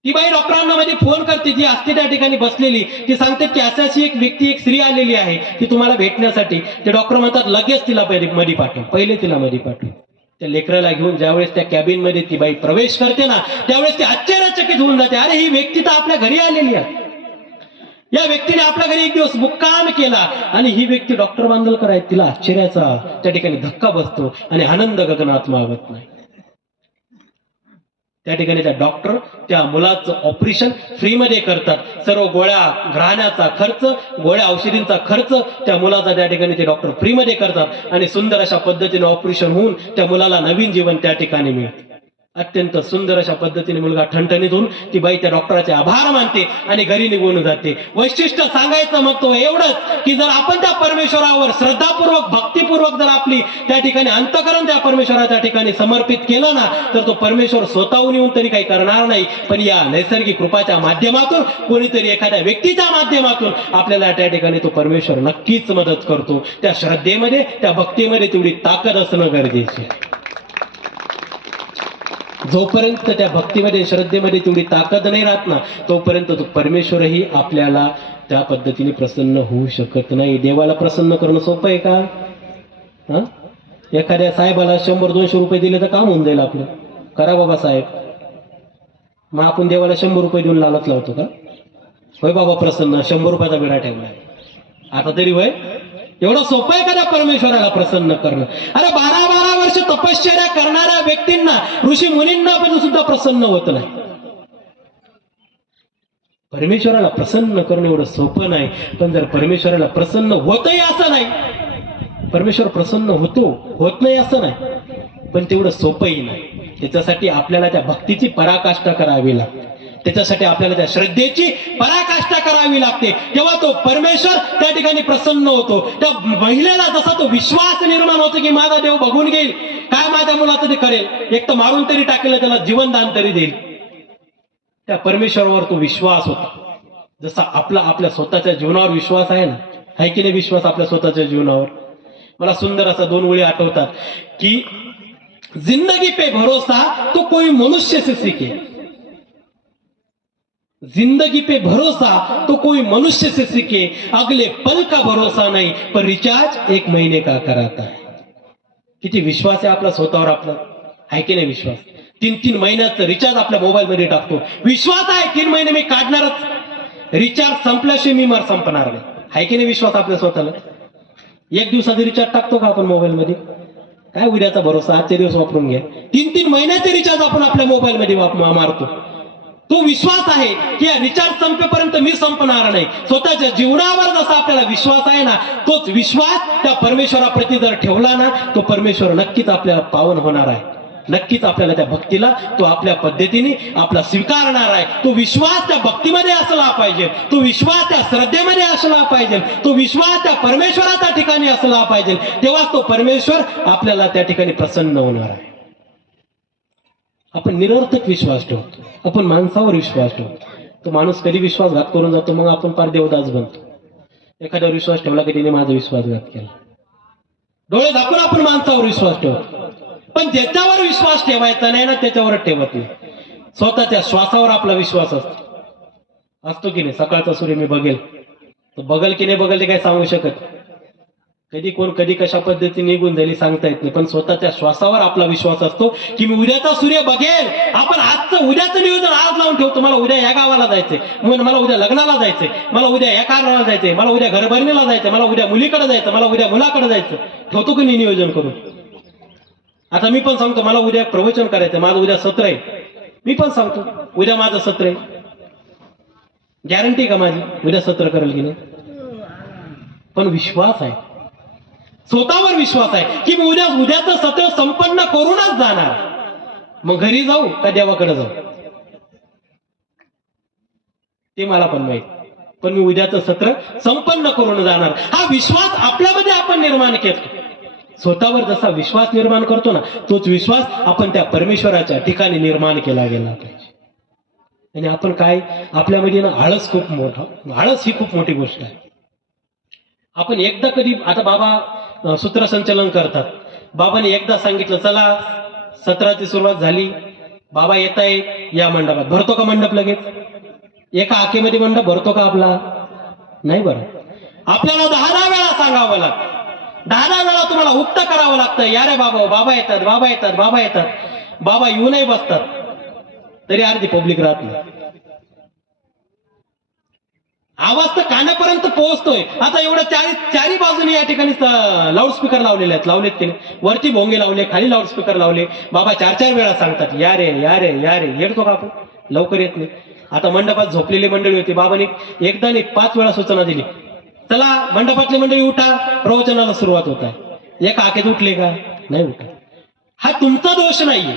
ती बाई डॉक्टरांना मध्ये फोन करते, जी असते त्या ठिकाणी बसलेली, ती सांगते की अशी एक व्यक्ती, एक स्त्री आलेली आहे ती तुम्हाला भेटण्यासाठी. ते डॉक्टर म्हणतात लगेच तिला मध्ये पाठव, पहिले तिला मध्ये पाठव. त्या लेकराला घेऊन ज्यावेळेस त्या कॅबिन मध्ये ती बाई प्रवेश करते ना, त्यावेळेस ती आश्चर्यचकित होऊन जाते, अरे ही व्यक्ती तर आपल्या घरी आलेली आहे, या व्यक्तीने आपल्या घरी एक दिवस मुक्काम केला, आणि ही व्यक्ती डॉक्टर बांदलकर आहे. तिला आश्चर्याचा त्या ठिकाणी धक्का बसतो, आणि आनंद गगनात मावत नाही. त्या ठिकाणी त्या डॉक्टर त्या मुलाचं ऑपरेशन फ्रीमध्ये करतात. सर्व गोळ्या, राहण्याचा खर्च, गोळ्या औषधींचा खर्च त्या मुलाचा त्या ठिकाणी ते डॉक्टर फ्रीमध्ये करतात, आणि सुंदर अशा पद्धतीने ऑपरेशन होऊन त्या मुलाला नवीन जीवन त्या ठिकाणी मिळते. अत्यंत सुंदर अशा पद्धतीने मुलगा ठणठणीत होऊन ती बाई त्या डॉक्टराचे आभार मानते, आणि घरी निघून जाते. वैशिष्ट्य सांगायचं मग तो एवढंच की जर आपण त्या परमेश्वरावर श्रद्धापूर्वक, भक्तिपूर्वक जर आपली त्या ठिकाणी अंतकरण त्या परमेश्वराच्या ठिकाणी समर्पित केलं ना, तर तो परमेश्वर स्वतःहून येऊन तरी काही करणार नाही, पण या नैसर्गिक कृपाच्या माध्यमातून, कोणीतरी एखाद्या व्यक्तीच्या माध्यमातून आपल्याला त्या ठिकाणी तो परमेश्वर नक्कीच मदत करतो. त्या श्रद्धेमध्ये, त्या भक्तीमध्ये तेवढी ताकद असणं गरजेचे आहे. जोपर्यंत त्या भक्तीमध्ये, श्रद्धेमध्ये तेवढी ताकद नाही राहत ना, तोपर्यंत तो परमेश्वरही आपल्याला त्या पद्धतीने प्रसन्न होऊ शकत नाही. देवाला प्रसन्न करणं सोपं आहे का? एखाद्या साहेबाला 100-200 रुपये दिले तर काम होऊन जाईल आपलं. करा बाबा साहेब. मग आपण देवाला 100 रुपये देऊन लालच लावतो का? होय बाबा प्रसन्न, 100 रुपयाचा विडा ठेवलाय. आता तरी होय, एवढं सोपं आहे का त्या परमेश्वराला प्रसन्न करणं? अरे 12-12 वर्ष तपश्चर्या करणाऱ्या व्यक्तींना, ऋषी मुनींना पण सुद्धा प्रसन्न होत नाही. परमेश्वराला प्रसन्न करणं एवढं सोपं नाही. पण जर परमेश्वराला प्रसन्न होतही असं नाही, परमेश्वर प्रसन्न होतो, होत नाही असं नाही, पण तेवढं सोपंही नाही. त्याच्यासाठी आपल्याला त्या भक्तीची पराकाष्ठा करावी लागते. त्याच्यासाठी आपल्याला त्या श्रद्धेची पराकाष्ठा करावी लागते. तेव्हा तो परमेश्वर त्या ठिकाणी प्रसन्न होतो. त्या महिलेला जसा तो विश्वास निर्माण होतो की माझा देव बघून घेईल, काय माझ्या मुलाचं ते करेल, एक तर मारून तरी टाकेल, त्याला जीवनदान तरी देईल. त्या परमेश्वरावर तो विश्वास होता. जसा आपल्या स्वतःच्या जीवनावर विश्वास आहे ना, आहे की नाही विश्वास आपल्या स्वतःच्या जीवनावर? मला सुंदर असा 2 ओळी आठवतात की जिंदगी पे भरोसा तो कोई मनुष्य से सीखे. जिंदगी पे भरोसा तो कोई मनुष्य से सीखे, अगले पल का भरोसा नहीं पर रिचार्ज 1 महीने का कराता है. किती विश्वास आहे आपला स्वतःवर आपला, आहे की नाही विश्वास? 3-3 महिन्याचं रिचार्ज आपल्या मोबाईल मध्ये टाकतो. विश्वास आहे 3 महिने मी काढणारच, रिचार्ज संपल्याशिवाय मी संपणार नाही. आहे की नाही विश्वास आपल्या स्वतःला? 1 दिवसाचा रिचार्ज टाकतो का आपण मोबाईल मध्ये? काय उद्याचा भरोसा, आजचे दिवस वापरून घ्या. 3-3 महिन्याचे रिचार्ज आपण आपल्या मोबाईल मध्ये मारतो. तो विश्वास आहे की रिचार्ज संपेपर्यंत मी संपणार नाही. स्वतःच्या जीवनावर जसा आपल्याला विश्वास आहे ना, तोच विश्वास त्या परमेश्वराप्रती जर ठेवला ना, तो परमेश्वर नक्कीच आपल्याला पावन होणार आहे. नक्कीच आपल्याला त्या भक्तीला तो आपल्या पद्धतीने आपला स्वीकारणार आहे. तो विश्वास त्या भक्तीमध्ये असला पाहिजे, तो विश्वास त्या श्रद्धेमध्ये असला पाहिजे, तो विश्वास त्या परमेश्वराच्या ठिकाणी असला पाहिजे. तेव्हाच तो परमेश्वर आपल्याला त्या ठिकाणी प्रसन्न होणार आहे. आपण निरर्थक विश्वास ठेवतो, आपण माणसावर विश्वास ठेवतो. तो माणूस कधी विश्वासघात करून जातो, मग आपण पार देवदास बनतो. एखाद्यावर विश्वास ठेवला की त्याने माझा विश्वासघात केला. डोळे झाकून आपण माणसावर विश्वास ठेवतो, पण ज्याच्यावर विश्वास ठेवायचा नाही ना, त्याच्यावर ठेवत नाही. स्वतःच्या श्वासावर आपला विश्वास असतो की नाही? सकाळचा सूर्य मी बघेल, तो बघल की नाही बघल ते काय सांगू शकत. कधी कोण कधी कशा पद्धतीने निघून जाईल सांगता येत नाही. पण स्वतःच्या श्वासावर आपला विश्वास असतो की मी उद्याचा सूर्य बघेल. आपण आजचं उद्याचं नियोजन आज लावून ठेवतो. मला उद्या या गावाला जायचंय, मला उद्या लग्नाला जायचंय, मला उद्या या कारणाला जायचंय, मला उद्या घरभरणीला जायचंय, मला उद्या मुलीकडे जायचं, मला उद्या मुलाकडे जायचं. ठेवतो की नाही नियोजन करून? आता मी पण सांगतो मला उद्या प्रवचन करायचं, माझं उद्या सत्र आहे. मी पण सांगतो उद्या माझं सत्र आहे. गॅरंटी का माझी उद्या सत्र करेल की नाही? पण विश्वास आहे, स्वतःवर विश्वास आहे की मी उद्याचं सत्र संपन्न करूनच जाणार. मग घरी जाऊ का देवाकडे जाऊ ते मला पण माहित, पण मी उद्याचं सत्र संपन्न करून जाणार. हा विश्वास आपल्यामध्ये आपण निर्माण केला. स्वतःवर जसा विश्वास निर्माण करतो ना, तोच विश्वास आपण त्या परमेश्वराच्या ठिकाणी निर्माण केला गेला पाहिजे. आणि आपण काय आपल्यामध्ये ना आळस खूप मोठा, आळस ही खूप मोठी गोष्ट आहे. आपण एकदा कधी, आता बाबा सूत्रसंचलन करतात, बाबाने एकदा सांगितलं चला सत्राची सुरुवात झाली, बाबा येत आहे या मंडपात, भरतो का मंडप लगेच? एका हाकेमध्ये मंडप भरतो का आपला? नाही बरं. आपल्याला 10 वेळा सांगावं लागतं, 10 वेळा तुम्हाला उक्त करावं लागतं. या रे बाबा, बाबा येतात, बाबा येतात, बाबा येतात. बाबा येऊनही बसतात, तरी अर्धी पब्लिक राहत नाही. आवाज तर कानापर्यंत पोहोचतोय. आता एवढं चारी बाजूने या ठिकाणी लाऊडस्पीकर लावलेले आहेत, लावलेत की नाही? वरती भोंगे लावले, खाली लाऊडस्पीकर लावले. बाबा 4-4 वेळा सांगतात या रे या रे या रे. येतो का आपण? लवकर येत नाही. आता मंडपात झोपलेली मंडळी होती, बाबांनी एकदा नाही 5 वेळा सूचना दिली, चला मंडपातली मंडळी उठा, प्रवचनाला सुरुवात होत आहे. एका हाकेत उठले का? नाही उठा. हा तुमचा दोष नाहीये,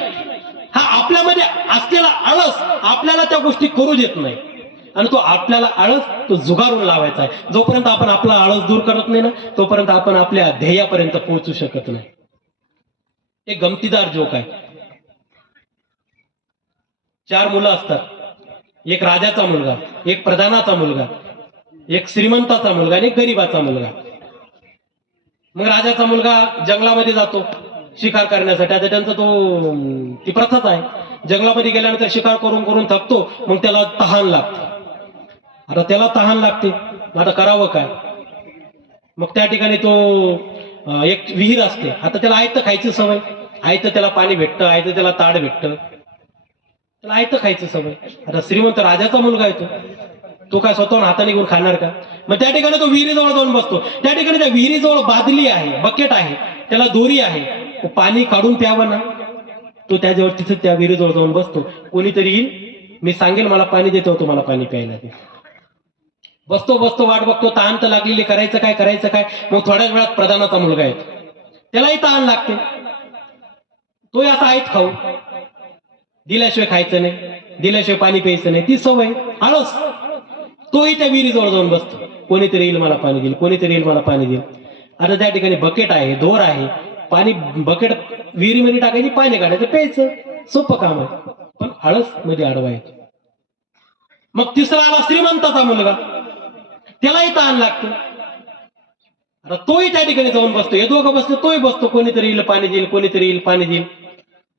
हा आपल्यामध्ये असलेला आळस आपल्याला त्या गोष्टी करू देत नाही. आणि तो आपल्याला आळस तो जुगारून लावायचा आहे. जोपर्यंत आपण आपला आळस दूर करत नाही ना, तोपर्यंत आपण आपल्या ध्येयापर्यंत पोहोचू शकत नाही. एक गमतीदार जोक आहे. 4 मुलं असतात, एक राजाचा मुलगा, एक प्रधानाचा मुलगा, एक श्रीमंताचा मुलगा आणि एक गरीबाचा मुलगा. मग राजाचा मुलगा जंगलामध्ये जातो शिकार करण्यासाठी. आता त्यांचा ती प्रथाच आहे, जंगलामध्ये गेल्यानंतर शिकार करून करून थकतो, मग त्याला तहान लागते. आता त्याला तहान लागते, आता करावं काय? मग त्या ठिकाणी तो एक विहीर असते. आता त्याला आयतं खायची सवय, आयतं त्याला पाणी भेटतं, आयतं त्याला ताड भेटतं, त्याला आयतं खायची सवय. आता श्रीमंत राजाचा मुलगा आहे तो काय स्वतःहून हाताने घेऊन खाणार का? मग त्या ठिकाणी तो विहिरीजवळ जाऊन बसतो. त्या ठिकाणी त्या विहिरीजवळ बादली आहे, बकेट आहे, त्याला दोरी आहे, तो पाणी काढून प्यावं ना. तो त्याच्यावर तिथे त्या विहिरीजवळ जाऊन बसतो. कोणीतरी येईल, मी सांगेल मला पाणी देतो, तुम्हाला पाणी प्यायला दे. बसतो वाट बघतो, तहान तर लागलेली, करायचं काय. मग थोड्याच वेळात प्रधानाचा मुलगा येतो, त्यालाही तहान लागते, तोही असा आयत खाऊ, दिल्याशिवाय खायचं नाही, दिल्याशिवाय पाणी प्यायचं नाही, ती सवय, आळस. तोही त्या विहिरीजवळ जाऊन बसतो, कोणीतरी येईल मला पाणी देईल, कोणीतरी येईल मला पाणी देईल. आता त्या ठिकाणी बकेट आहे, दोर आहे, पाणी बकेट विहिरीमध्ये टाकायची, पाणी काढायचं, प्यायचं, सोपं काम आहे. पण आळस मध्ये अडवा येतो. मग तिसरा आला श्रीमंताचा मुलगा, त्यालाही तहान लागतं. आता तोही त्या ठिकाणी जाऊन बसतो, हे दोघं बसतो, तोही बसतो, कोणीतरी येईल पाणी देईल, कोणीतरी येईल पाणी देईल.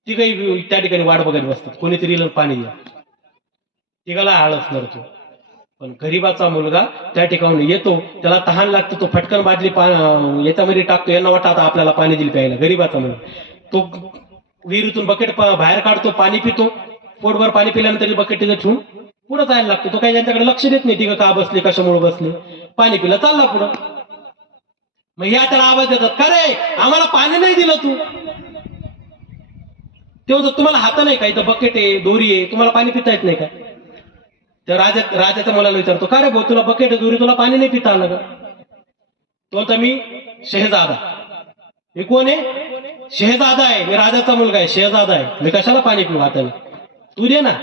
तिघही त्या ठिकाणी वाट बघत बसतात, कोणीतरी येईल पाणी देईल. तिघाला आळस नडतो. पण गरीबाचा मुलगा त्या ठिकाणी येतो, त्याला तहान लागतो, तो फटकन बादली याच्यामध्ये टाकतो, यांना वाटतं आता आपल्याला पाणी दिलं प्यायला. गरीबाचा मुलगा तो विहिरीतून बकेट बाहेर काढतो, पाणी पितो, पोटभर पाणी पिल्यानंतर बकेट तिथं ठेवून पुढे जायला लागतो. तो काही त्यांच्याकडे लक्ष देत नाही, तिघं का बसले, कशामुळे बसले, पाणी पिलं, चालला पुढं. मग ह्या त्याला आवाज देतात, का रे आम्हाला पाणी नाही दिलं तू? ते म्हणतो, तुम्हाला हात नाही का, इथं बकेट आहे, दोरी आहे, तुम्हाला पाणी पिता येत नाही का? त्या राजाच्या मुलाला विचारतो, का रे भाऊ, तुला बकेट आहे, दोरी, तुला पाणी नाही पिता आलं का? तो म्हणतो, मी शहजादा. मी कोण आहे? शहजादा आहे, मी राजाचा मुलगा आहे, शहजादा आहे, मी कशाला पाणी पिऊ हाताने, तू दे ना.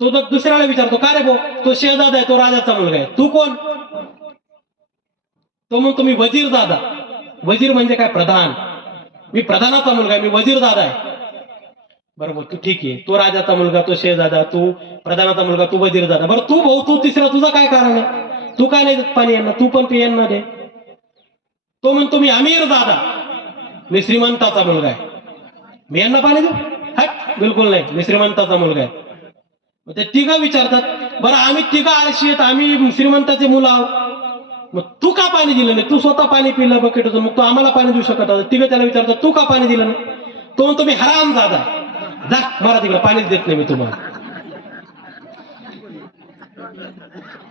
तो दुसऱ्याला विचारतो, का रे भाऊ, तो शहजादा आहे, तो राजाचा मुलगा आहे, तू कोण? तो म्हणतो, मी वजीरजादा. वजीर म्हणजे काय? प्रधान. मी प्रधानाचा मुलगा आहे, मी वजीरजादा आहे. बरोबर, तू ठीक आहे, तो राजाचा मुलगा, तो शहजादा, तू प्रधानाचा मुलगा, तू वजीरजादा. बरं तू भाऊ, तू तिसरा, तुझा काय कारण आहे? तू काय नाही देत पाणी यांना, तू पण पे यांना दे. तो म्हणतो, मी अमीरजादा, मी श्रीमंताचा मुलगा आहे, मी यांना पाणी देऊ? हट, बिलकुल नाही, मी श्रीमंताचा मुलगा आहे. ते तिघं विचारतात, बरं आम्ही तिघं आळशी आहेत, आम्ही श्रीमंताचे मुलं आहोत, मग तू का पाणी दिलं नाही? तू स्वतः पाणी पिलं बकेटचं, मग तू आम्हाला पाणी देऊ शकत होता. तिघं त्याला विचारतात, तू का पाणी दिलं नाही? तो म्हणतो, मी हरामजादा, जा मारा तिकडे, पाणीच देत नाही मी तुम्हाला.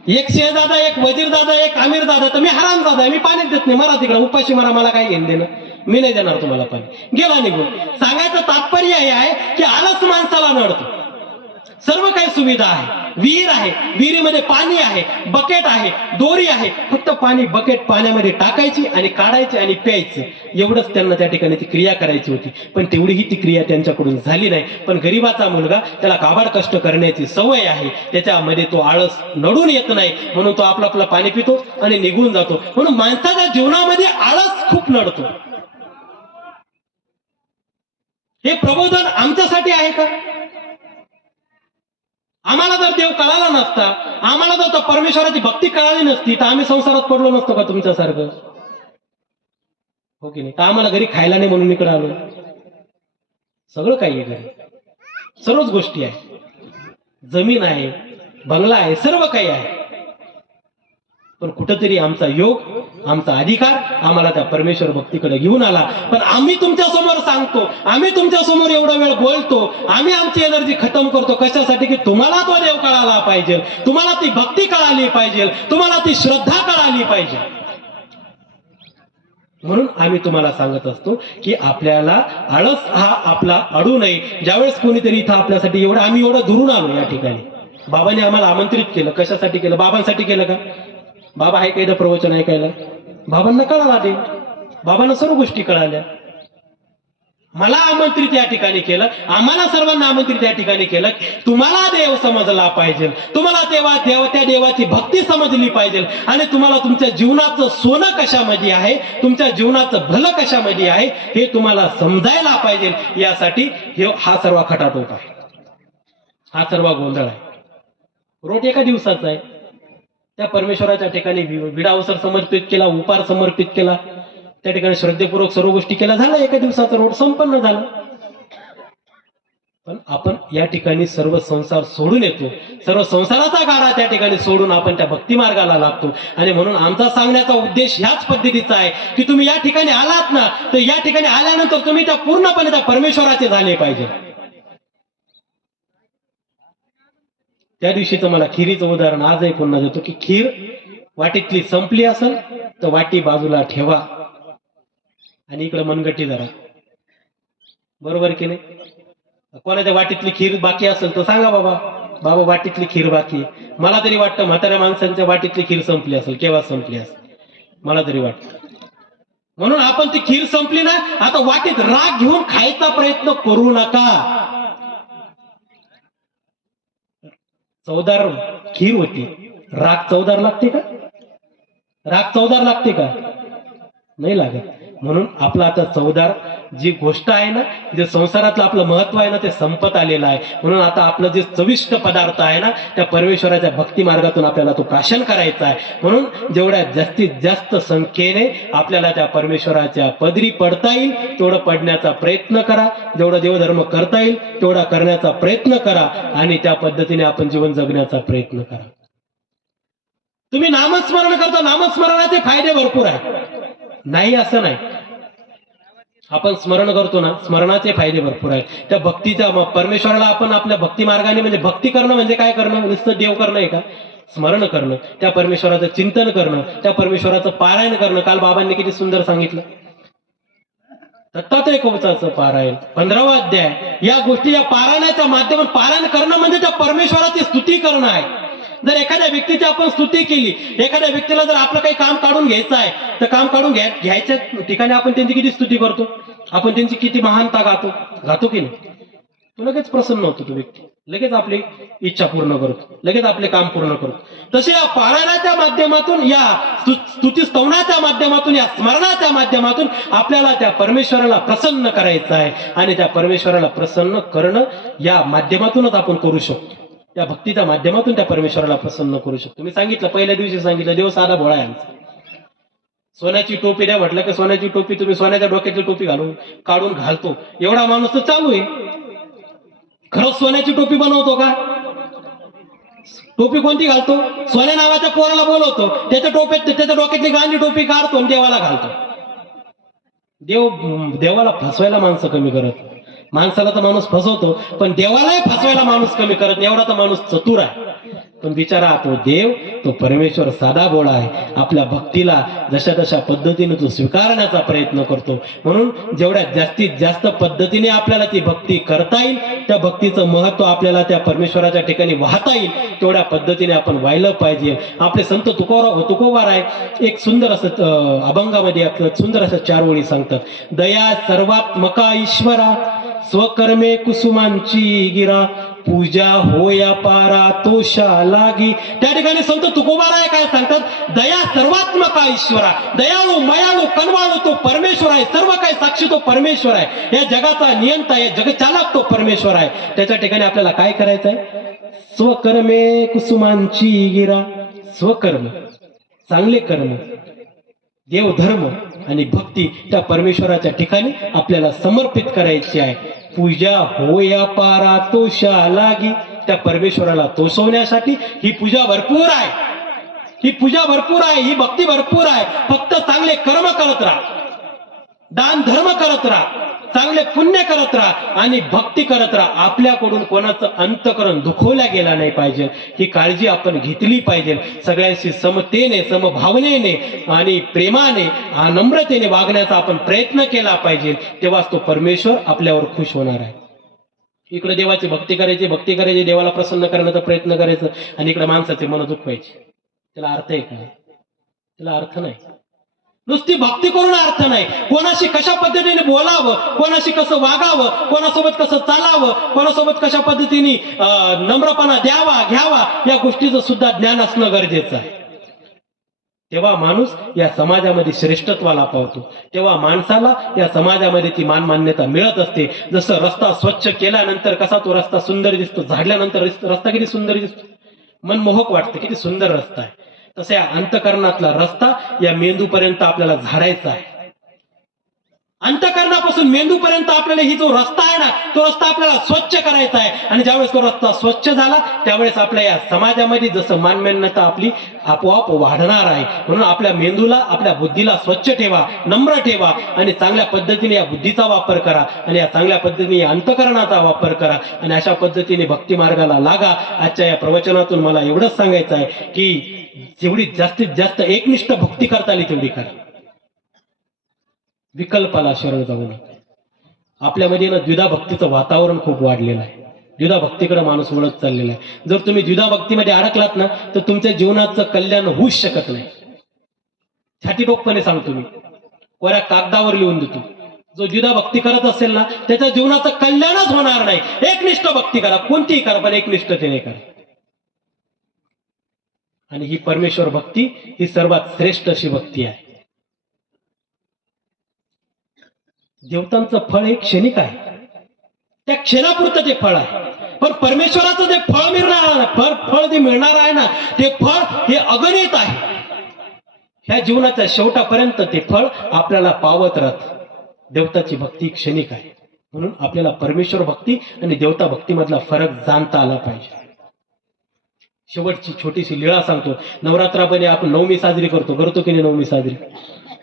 एक शहजादा, एक वजीरजादा, एक अमीरजादा, तर मी हरामजादा आहे, मी पाणीच देत नाही, मारा तिकडे, उपाशी मारा, मला काय घेणं देणं, मी नाही देणार तुम्हाला पाणी. गेला निघून. सांगायचं तात्पर्य हे आहे की आळस माणसाला नडतो. सर्व काही सुविधा आहे, विहीर आहे, विहिरीमध्ये पाणी आहे, बकेट आहे, दोरी आहे, फक्त पाणी बकेट पाण्यामध्ये टाकायची आणि काढायची आणि प्यायचं, एवढंच त्यांना त्या ठिकाणी ती क्रिया करायची होती. पण तेवढीही ती क्रिया त्यांच्याकडून झाली नाही. पण गरीबाचा मुलगा, त्याला काबाड कष्ट करण्याची सवय आहे, त्याच्यामध्ये तो आळस नडून येत नाही, म्हणून तो आपलं पाणी पितो आणि निघून जातो. म्हणून माणसाच्या जीवनामध्ये आळस खूप नडतो. हे प्रबोधन आमच्यासाठी आहे का? आम्हाला जर देव कळाला नसता, आम्हाला जर परमेश्वराची भक्ती कळाली नसती, तर आम्ही संसारात पडलो नसतो का तुमच्यासारखं? हो की नाही? तर आम्हाला घरी खायला नाही म्हणून इकडे आलो. सगळं काही आहे घरी, सर्वच गोष्टी आहे, जमीन आहे, बंगला आहे, सर्व काही आहे. पण कुठंतरी आमचा योग, आमचा अधिकार आम्हाला त्या परमेश्वर भक्तीकडे घेऊन आला. पण आम्ही तुमच्या समोर सांगतो, आम्ही तुमच्या समोर एवढा वेळ बोलतो, आम्ही आमची एनर्जी खतम करतो, कशासाठी? की तुम्हाला तो देव कळाला पाहिजे, तुम्हाला ती भक्ती कळाली पाहिजे, तुम्हाला ती श्रद्धा कळाली पाहिजे. म्हणून आम्ही तुम्हाला सांगत असतो की आपल्याला आळस हा आपला अडू नये. ज्यावेळेस कोणीतरी इथं आपल्यासाठी आम्ही एवढं दुरून आलो या ठिकाणी, बाबांनी आम्हाला आमंत्रित केलं, कशासाठी केलं? बाबांसाठी केलं का? बाबा आहे काही प्रवचन ऐकायला? बाबांना कळाला ते, बाबांना सर्व गोष्टी कळाल्या. मला आमंत्रित या ठिकाणी केलं, आम्हाला सर्वांना आमंत्रित या ठिकाणी केलं. तुम्हाला देव समजला पाहिजे, तुम्हाला त्या देवाची भक्ती समजली पाहिजे, आणि तुम्हाला तुमच्या जीवनाचं सोनं कशामध्ये आहे, तुमच्या जीवनाचं भलं कशामध्ये आहे हे तुम्हाला समजायला पाहिजे. यासाठी हा सर्व खटाटोप आहे, हा सर्व गोंधळ आहे. रोट एका दिवसाचा आहे. त्या परमेश्वराच्या ठिकाणी विडावसर समर्पित केला, उपार समर्पित केला, त्या ठिकाणी श्रद्धेपूर्वक सर्व गोष्टी केल्या, झाल्या, एका दिवसाचा रोड संपन्न झाला. पण आपण या ठिकाणी सर्व संसार सोडून येतो, सर्व संसाराचा गाडा त्या ठिकाणी सोडून आपण त्या भक्ती मार्गाला लागतो. आणि म्हणून आमचा सांगण्याचा उद्देश ह्याच पद्धतीचा आहे की तुम्ही या ठिकाणी आलात ना, तर या ठिकाणी आल्यानंतर तुम्ही त्या पूर्णपणे त्या परमेश्वराचे झाले पाहिजे. त्या दिवशीचं मला खिरीचं उदाहरण आजही पुन्हा देतो की खीर वाटीतली संपली असेल तर वाटी बाजूला ठेवा आणि इकडे मनगट्टी धरा. बरोबर की नाही? कोणाच्या वाटीतली खीर बाकी असेल तर सांगा बाबा, बाबा वाटीतली खीर बाकी. मला तरी वाटतं म्हाताऱ्या माणसांच्या वाटीतली खीर संपली असेल. केव्हा संपली असेल मला तरी वाटतं. म्हणून आपण ती खीर संपली ना, आता वाटीत राग घेऊन खायचा प्रयत्न करू नका. चवदार खीर होती, राग चवदार लागते का? राग चवदार लागते का? नाही लागत. म्हणून आपला आता चवदार जी गोष्ट आहे ना, जे संसारातलं आपलं महत्व आहे ना, ते संपत आलेलं आहे. म्हणून आता आपलं जे चविष्ट पदार्थ आहे ना, त्या परमेश्वराच्या भक्ती मार्गातून आपल्याला तो प्राशन करायचा आहे. म्हणून जेवढ्या जास्तीत जास्त संख्येने आपल्याला त्या परमेश्वराच्या पदरी पडता येईल तेवढं पडण्याचा प्रयत्न करा. जेवढा देवधर्म करता येईल तेवढा करण्याचा प्रयत्न करा आणि त्या पद्धतीने आपण जीवन जगण्याचा प्रयत्न करा. तुम्ही नामस्मरण करता, नामस्मरणाचे फायदे भरपूर आहेत, नाही असं नाही. आपण स्मरण करतो ना, स्मरणाचे फायदे भरपूर आहेत. त्या भक्तीच्या परमेश्वराला आपण आपल्या भक्ती मार्गाने, म्हणजे भक्ती करणं म्हणजे काय करणं? नुसतं देव करणं आहे का? स्मरण करणं, त्या परमेश्वराचं चिंतन करणं, त्या परमेश्वराचं पारायण करणं. काल बाबांनी किती सुंदर सांगितलं, दत्तात्रय कवचाचं पारायण 15वा अध्याय. या गोष्टी या पारायणाच्या माध्यमातून, पारायण करणं म्हणजे त्या परमेश्वराची स्तुती करणं आहे. जर एखाद्या व्यक्तीची आपण स्तुती केली, एखाद्या व्यक्तीला जर आपलं काही काम काढून घ्यायचं आहे तर काम काढून घ्यायच्या ठिकाणी आपण त्यांची किती स्तुती करतो, आपण त्यांची किती महानता गातो की नाही? तो लगेच प्रसन्न होतो, तो व्यक्ती लगेच आपली इच्छा पूर्ण करतो, लगेच आपले काम पूर्ण करतो. तसे या पारायणाच्या माध्यमातून, या स्तुती स्तवनाच्या माध्यमातून, या स्मरणाच्या माध्यमातून आपल्याला त्या परमेश्वराला प्रसन्न करायचं आहे. आणि त्या परमेश्वराला प्रसन्न करणं या माध्यमातूनच आपण करू शकतो. त्या भक्तीच्या माध्यमातून त्या परमेश्वराला प्रसन्न करू शकतो. मी सांगितलं, पहिल्या दिवशी सांगितलं, देव साधा भोळा आहे आमचा. सोन्याची टोपी द्या म्हटलं की सोन्याची टोपी तुम्ही सोन्याच्या डोक्यातली टोपी काढून घालतो, एवढा माणूस तर चालू आहे. खरंच सोन्याची टोपी बनवतो का? टोपी कोणती घालतो? सोन्या नावाच्या पोराला बोलवतो, त्याच्या डोक्यातली गांधी टोपी काढतो आणि देवाला घालतो. देवाला फसवायला माणसं कमी करत, माणसाला तर माणूस फसवतो, पण देवालाही फसवायला माणूस कमी करत नाही, एवढा तर माणूस चतुर आहे. पण बिचारा तो देव, तो परमेश्वर साधा बोळा आहे. आपल्या भक्तीला जशा तशा पद्धतीने तो स्वीकारण्याचा प्रयत्न करतो. म्हणून जेवढ्या जास्तीत जास्त पद्धतीने आपल्याला ती भक्ती करता येईल, त्या भक्तीचं महत्व आपल्याला त्या परमेश्वराच्या ठिकाणी वाहता येईल, तेवढ्या पद्धतीने आपण व्हायला पाहिजे. आपले संत तुकोबार आहे, एक सुंदर असं अभंगामध्ये सुंदर असं 4 ओळी सांगतात. दया सर्वात्मका ईश्वरा, स्वकर्मे कुसुमांची गिरा, पूजा होया पारा तोषा लागी. त्या ठिकाणी संत तुकोबाराय काय सांगतात? दया सर्वात्मका ईश्वरा, दयाळू मयाळू कनवाळू तो परमेश्वर आहे. सर्व काही साक्षी तो परमेश्वर आहे. या जगाचा नियंता आहे, जगचालक तो परमेश्वर आहे. त्याच्या ठिकाणी आपल्याला काय करायचं आहे? स्वकर्मे कुसुमांची गिरा, स्वकर्म चांगले कर्म, देवधर्म आणि भक्ती त्या परमेश्वराच्या ठिकाणी आपल्याला समर्पित करायची आहे. पूजा होया पारा तोषा लागी, त्या परमेश्वराला तोषवण्यासाठी ही पूजा भरपूर आहे, ही पूजा भरपूर आहे, ही भक्ती भरपूर आहे. फक्त चांगले कर्म करत राहा, दान धर्म करत राहा, चांगले पुण्य करत राहा आणि भक्ती करत राहा. आपल्याकडून कोणाचं अंतकरण दुखवल्या गेला नाही पाहिजे, ही काळजी आपण घेतली पाहिजे. सगळ्यांशी समतेने, समभावनेने आणि प्रेमाने, नम्रतेने वागण्याचा आपण प्रयत्न केला पाहिजे. तेव्हाच तो परमेश्वर आपल्यावर खुश होणार आहे. इकडे देवाची भक्ती करायची, देवाला प्रसन्न करण्याचा प्रयत्न करायचा, आणि इकडे माणसाचे मन दुखवायचे. त्याला अर्थ आहे का? त्याला अर्थ नाही. नुसती भक्ती करून अर्थ नाही. कोणाशी कशा पद्धतीने बोलावं, कोणाशी कसं वागावं, कोणासोबत कसं चालावं, कोणासोबत कशा पद्धतीने नम्रपणा द्यावा घ्यावा, या गोष्टीचं सुद्धा ज्ञान असणं गरजेचं आहे. तेव्हा माणूस या समाजामध्ये श्रेष्ठत्वाला पावतो, तेव्हा माणसाला या समाजामध्ये ती मानमान्यता मिळत असते. जसं रस्ता स्वच्छ केल्यानंतर कसा तो रस्ता सुंदर दिसतो, झाडल्यानंतर रस्ता किती सुंदर दिसतो, मनमोहक वाटतं, किती सुंदर रस्ता आहे. तसा या अंतकरणातला रस्ता या मेंदूपर्यंत आपल्याला झाडायचा आहे. अंतःकरणापासून मेंदूपर्यंत आपल्याला ही जो रस्ता आहे ना, तो रस्ता आपल्याला स्वच्छ करायचा आहे. आणि ज्यावेळेस तो रस्ता स्वच्छ झाला त्यावेळेस आपल्या या समाजामध्ये जसं मानमान्यता आपली आपोआप वाढणार आहे. म्हणून आपल्या मेंदूला, आपल्या बुद्धीला स्वच्छ ठेवा, नम्र ठेवा आणि चांगल्या पद्धतीने या बुद्धीचा वापर करा आणि या चांगल्या पद्धतीने या अंतःकरणाचा वापर करा आणि अशा पद्धतीने भक्ती मार्गाला लागा. आजच्या या प्रवचनातून मला एवढंच सांगायचं आहे की जेवढी जास्तीत जास्त एकनिष्ठ भक्ती करता आली तेवढी करा. विकल्पाला शरण जाऊ नका. आपल्यामध्ये ना द्विधा भक्तीचं वातावरण खूप वाढलेलं आहे. द्विधा भक्तीकडे माणूस वळत चाललेला आहे. जर तुम्ही द्विधा भक्तीमध्ये अडकलात ना तर तुमच्या जीवनाचं कल्याण होऊच शकत नाही. छातीटोकपणे सांगतो मी, कोऱ्या कागदावर लिहून देतो. जो द्विधा भक्ती करत असेल ना त्याच्या जीवनाचं कल्याणच होणार नाही. एकनिष्ठ भक्ती करा, कोणतीही करा, पण एकनिष्ठतेने करा. आणि ही परमेश्वर भक्ती ही सर्वात श्रेष्ठ अशी भक्ती आहे. देवतांचं फळ एक क्षणिक आहे, त्या क्षणापुरतं ते फळ आहे. पण परमेश्वराचं जे फळ मिळणार, फळ जे मिळणार आहे ना, ते फळ हे अगणित आहे. ह्या जीवनाच्या शेवटापर्यंत ते फळ आपल्याला पावत राहतं. देवताची भक्ती क्षणिक आहे. म्हणून आपल्याला परमेश्वर भक्ती आणि देवता भक्तीमधला फरक जाणता आला पाहिजे. शेवटची छोटीशी लीळा सांगतो. नवरात्रामध्ये आपण नवमी साजरी करतो की नाही?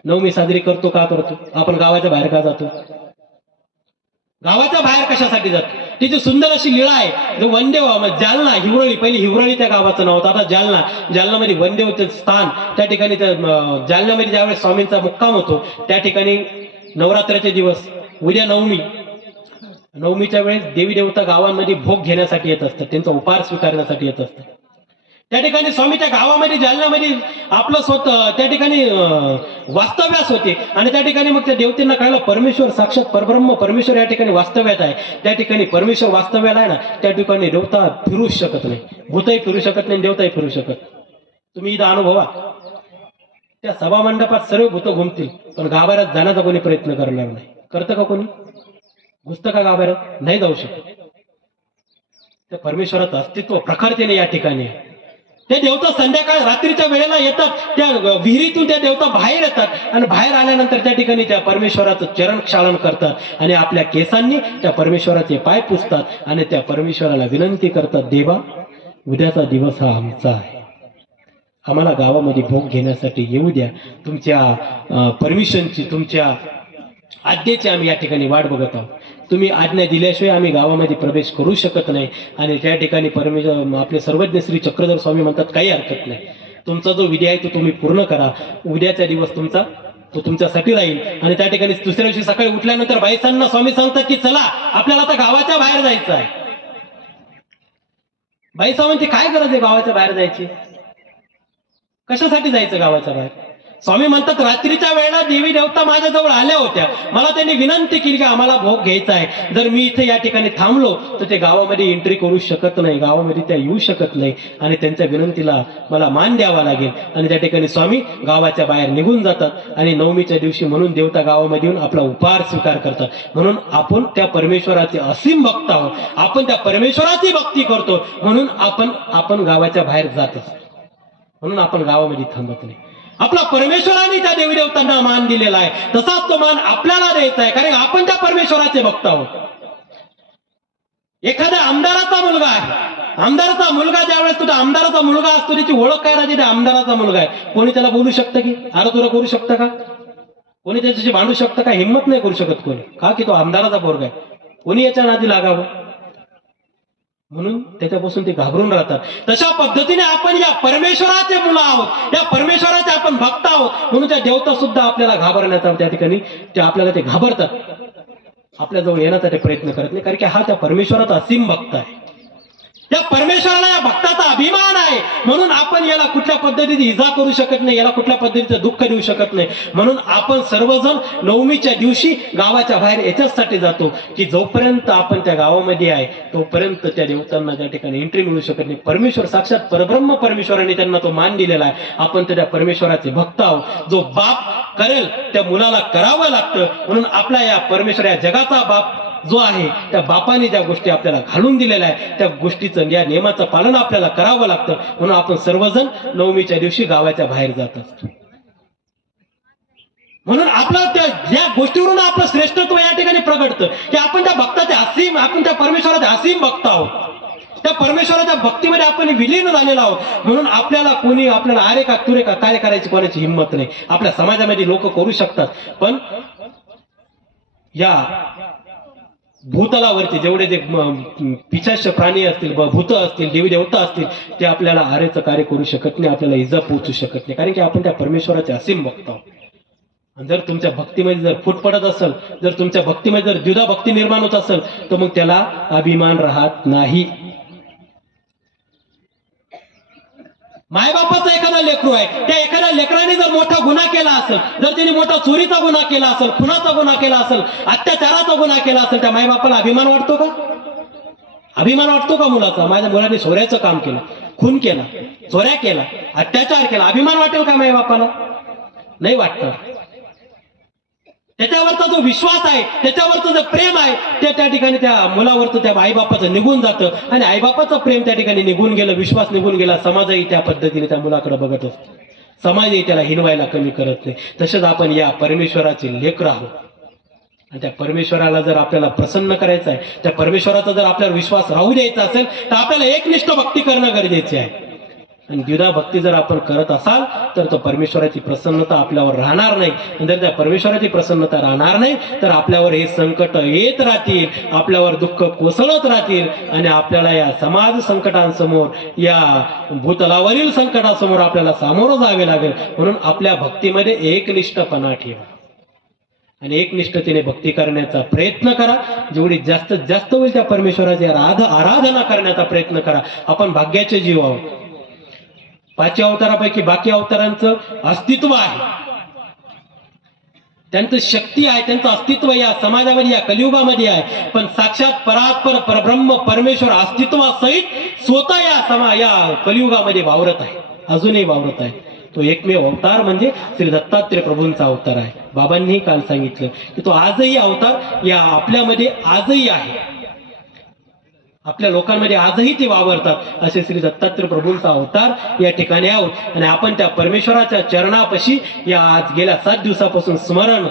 नवमी साजरी करतो का करतो? आपण गावाच्या बाहेर का जातो? गावाच्या बाहेर कशासाठी जातो? तिची सुंदर अशी लीळा आहे. जो वनदेव जालना, हिवरळी, पहिली हिवरळी त्या गावाचं नाव होतं, आता जालनामध्ये वनदेवचं स्थान. त्या ठिकाणी जालन्यामध्ये ज्यावेळेस स्वामींचा मुक्काम होतो त्या ठिकाणी नवरात्राचे दिवस, उद्या नवमीच्या वेळेस देवी देवता गावांमध्ये भोग घेण्यासाठी येत असतात, त्यांचा उपहार स्वीकारण्यासाठी येत असतात. त्या ठिकाणी स्वामी त्या गावामध्ये, जालन्यामध्ये आपलं स्वतः त्या ठिकाणी वास्तव्यास होते. आणि त्या ठिकाणी मग त्या देवतेंना कळलं परमेश्वर, साक्षात परब्रह्म परमेश्वर या ठिकाणी वास्तव्यात आहे. त्या ठिकाणी परमेश्वर वास्तव्याला आहे ना, त्या ठिकाणी देवता फिरूच शकत नाही. भूतही फिरू शकत नाही, देवताही फिरू शकत. तुम्ही इथं अनुभवा, त्या सभा मंडपात सर्व भूत घुमतील, पण गाभाऱ्यात जाण्याचा कोणी प्रयत्न करणार नाही. करतं का कोणी? घुसतं का गाभाऱ्यात? नाही जाऊ शकत. त्या परमेश्वराचं अस्तित्व प्रखरतेने या ठिकाणी आहे. ते देवता संध्याकाळ रात्रीच्या वेळेला येतात, त्या विहिरीतून त्या देवता बाहेर येतात आणि बाहेर आल्यानंतर त्या ठिकाणी त्या परमेश्वराचं चरण क्षालन करतात आणि आपल्या केसांनी त्या परमेश्वराचे पाय पुसतात आणि त्या परमेश्वराला विनंती करतात, देवा, उद्याचा दिवस हा आमचा आहे, आम्हाला गावामध्ये भोग घेण्यासाठी येऊ द्या. तुमच्या परमिशनची, तुमच्या आज्ञेची आम्ही या ठिकाणी वाट बघत आहोत. तुम्ही आज्ञा दिल्याशिवाय आम्ही गावामध्ये प्रवेश करू शकत नाही. आणि त्या ठिकाणी परमेश्वर, आपले सर्वज्ञ श्री चक्रधर स्वामी म्हणतात, काही हरकत नाही, तुमचा जो विधी आहे तो तुम्ही पूर्ण करा. उद्याचा दिवस तुमचा, तो तुमच्यासाठी राहील. आणि त्या ठिकाणी दुसऱ्या दिवशी सकाळी उठल्यानंतर बाईसांना स्वामी सांगतात की चला, आपल्याला आता गावाच्या बाहेर जायचं आहे. बाईसा म्हणते, काय गरज आहे गावाच्या बाहेर जायची? कशासाठी जायचं गावाच्या बाहेर? स्वामी म्हणतात, रात्रीच्या वेळेला देवी देवता माझ्याजवळ आल्या होत्या, मला त्यांनी विनंती केली की आम्हाला भोग घ्यायचा आहे. जर मी इथे या ठिकाणी थांबलो तर ते गावामध्ये एंट्री करू शकत नाही, गावामध्ये त्या येऊ शकत नाही आणि त्यांच्या विनंतीला मला मान द्यावा लागेल. आणि त्या ठिकाणी स्वामी गावाच्या बाहेर निघून जातात आणि नवमीच्या दिवशी म्हणून देवता गावामध्ये येऊन आपला उपहार स्वीकार करतात. म्हणून आपण त्या परमेश्वराचे असीम भक्त आहोत, आपण त्या परमेश्वराची भक्ती करतो, म्हणून आपण गावाच्या बाहेर जात असतो, म्हणून आपण गावामध्ये थांबत नाही. आपला परमेश्वराने त्या देवी देवतांना मान दिलेला आहे, तसाच तो मान आपल्याला द्यायचा आहे, कारण आपण त्या परमेश्वराचे भक्त आहोत. एखाद्या आमदाराचा मुलगा आहे, आमदाराचा मुलगा ज्यावेळेस तो आमदाराचा मुलगा असतो, त्याची ओळख काय राहते? त्या आमदाराचा मुलगा आहे. कोणी त्याला बोलू शकतं की अरे तुला करू शकतं का? कोणी त्याच्याशी भांडू शकतं का? हिंमत नाही करू शकत कोणी, का की तो आमदाराचा पोरगा आहे. कोणी याच्या नादी लागावं, म्हणून त्याच्यापासून ते घाबरून राहतात. तशा पद्धतीने आपण या परमेश्वराचे मुलं आहोत, या परमेश्वराचे आपण भक्त आहोत, म्हणून त्या देवता सुद्धा आपल्याला घाबरण्याचा, त्या ठिकाणी ते आपल्याला ते घाबरतात, आपल्याजवळ येण्याचा ते प्रयत्न करत नाही, कारण की हा त्या परमेश्वराचा असीम भक्त आहे. त्या परमेश्वराला या भक्ताचा अभिमान आहे, म्हणून आपण याला कुठल्या पद्धतीने इजा करू शकत नाही, याला कुठल्या पद्धतीचं दुःख देऊ शकत नाही. म्हणून आपण सर्वजण नवमीच्या दिवशी गावाच्या बाहेर याच्यासाठी जातो की जोपर्यंत आपण त्या गावामध्ये आहे तोपर्यंत त्या देवतांना त्या ठिकाणी एंट्री मिळू शकत नाही. परमेश्वर, साक्षात परब्रह्म परमेश्वराने त्यांना तो मान दिलेला आहे. आपण त्या परमेश्वराचे भक्त आहोत. जो बाप करेल त्या मुलाला करावं लागतं, म्हणून आपला या परमेश्वर, या जगाचा बाप जो आहे, त्या बापाने ज्या गोष्टी आपल्याला घालून दिलेल्या आहे त्या गोष्टीचं, या नियमाचं पालन आपल्याला करावं लागतं. म्हणून आपण सर्वजण नवमीच्या दिवशी गावाच्या बाहेर जात असतो. म्हणून आपलं त्या ज्या गोष्टीवरून आपलं श्रेष्ठत्व या ठिकाणी प्रगटतं की आपण त्या भक्ताचे असीम, आपण त्या परमेश्वराचे असीम भक्त आहोत. त्या परमेश्वराच्या भक्तीमध्ये आपण विलीन झालेलो आहोत. म्हणून आपल्याला कोणी आपल्याला अरे का तुरे का काय करायची कोणाची हिंमत नाही. आपल्या समाजामध्ये लोक करू शकतात, पण या भूतलावरती जेवढे जे पिशाच प्राणी असतील, भूत असतील, देवी देवता असतील, ते आपल्याला आरेचं कार्य करू शकत नाही, आपल्याला इजा पोहोचू शकत नाही, कारण की आपण त्या परमेश्वराचे असीम भक्त आहोत. आणि जर तुमच्या भक्तीमध्ये जर फूट पडत असेल, जर तुमच्या भक्तीमध्ये जर द्विधा भक्ती निर्माण होत असेल, तर मग त्याला अभिमान राहत नाही. मायबापाचा एखादा लेकरू आहे, त्या एखाद्या लेकराने जर मोठा गुन्हा केला असेल, जर त्याने मोठा चोरीचा गुन्हा केला असेल, खुनाचा गुन्हा केला असेल, अत्याचाराचा गुन्हा केला असेल, त्या मायबापाला अभिमान वाटतो का? अभिमान वाटतो का मुलाचा? माझ्या मुलाने चोऱ्याचं काम केलं, खून केला, चोऱ्या केला, अत्याचार केला, अभिमान वाटेल का मायबापाला? नाही वाटत. त्याच्यावरचा जो विश्वास आहे, त्याच्यावरचं जे प्रेम आहे, ते त्या ठिकाणी त्या मुलावरचं, त्या आईबापाचं निघून जातं. आणि आईबापाचं प्रेम त्या ठिकाणी निघून गेलं, विश्वास निघून गेला, समाजही त्या पद्धतीने त्या मुलाकडे बघत असतो, समाजही त्याला हिनवायला कमी करत नाही. तसेच आपण या परमेश्वराचे लेकरं आहोत. आणि त्या परमेश्वराला जर आपल्याला प्रसन्न करायचं आहे, त्या परमेश्वराचा जर आपल्याला विश्वास राहू द्यायचा असेल, तर आपल्याला एकनिष्ठ भक्ती करणं गरजेचे आहे. आणि द्विधा भक्ती जर आपण करत असाल, तर तो परमेश्वराची प्रसन्नता आपल्यावर राहणार नाही. जर त्या परमेश्वराची प्रसन्नता राहणार नाही, तर आपल्यावर हे संकट येत राहतील, आपल्यावर दुःख कोसळत राहतील, आणि आपल्याला या समाज संकटांसमोर, या भूतलावरील संकटासमोर आपल्याला सामोरं जावे लागेल. म्हणून आपल्या भक्तीमध्ये एकनिष्ठपणा ठेवा आणि एकनिष्ठतेने भक्ती करण्याचा प्रयत्न करा. जेवढी जास्तीत जास्त होईल त्या परमेश्वराची आराधना करण्याचा प्रयत्न करा. आपण भाग्याचे जीव आहोत. 5 अवतारापैकी बाकी अवतारांचं अस्तित्व आहे, त्यांचं शक्ती आहे, त्यांचं अस्तित्व या समाजामध्ये, या कलियुगामध्ये आहे. पण साक्षात परात्पर परब्रह्म परमेश्वर अस्तित्वासहित स्वतः या कलियुगामध्ये वावरत आहे, अजूनही वावरत आहे. तो एकमेव अवतार म्हणजे श्री दत्तात्रय प्रभूंचा अवतार आहे. बाबांनी काल सांगितलं की तो आजही अवतार या आपल्यामध्ये आजही आहे, आपल्या लोकांमध्ये आजही ते वावरतात. असे श्री दत्तात्रय प्रभूंचा अवतार या ठिकाणी आहोत. आणि आपण त्या परमेश्वराच्या चरणापाशी या आज गेल्या 7 दिवसापासून स्मरण,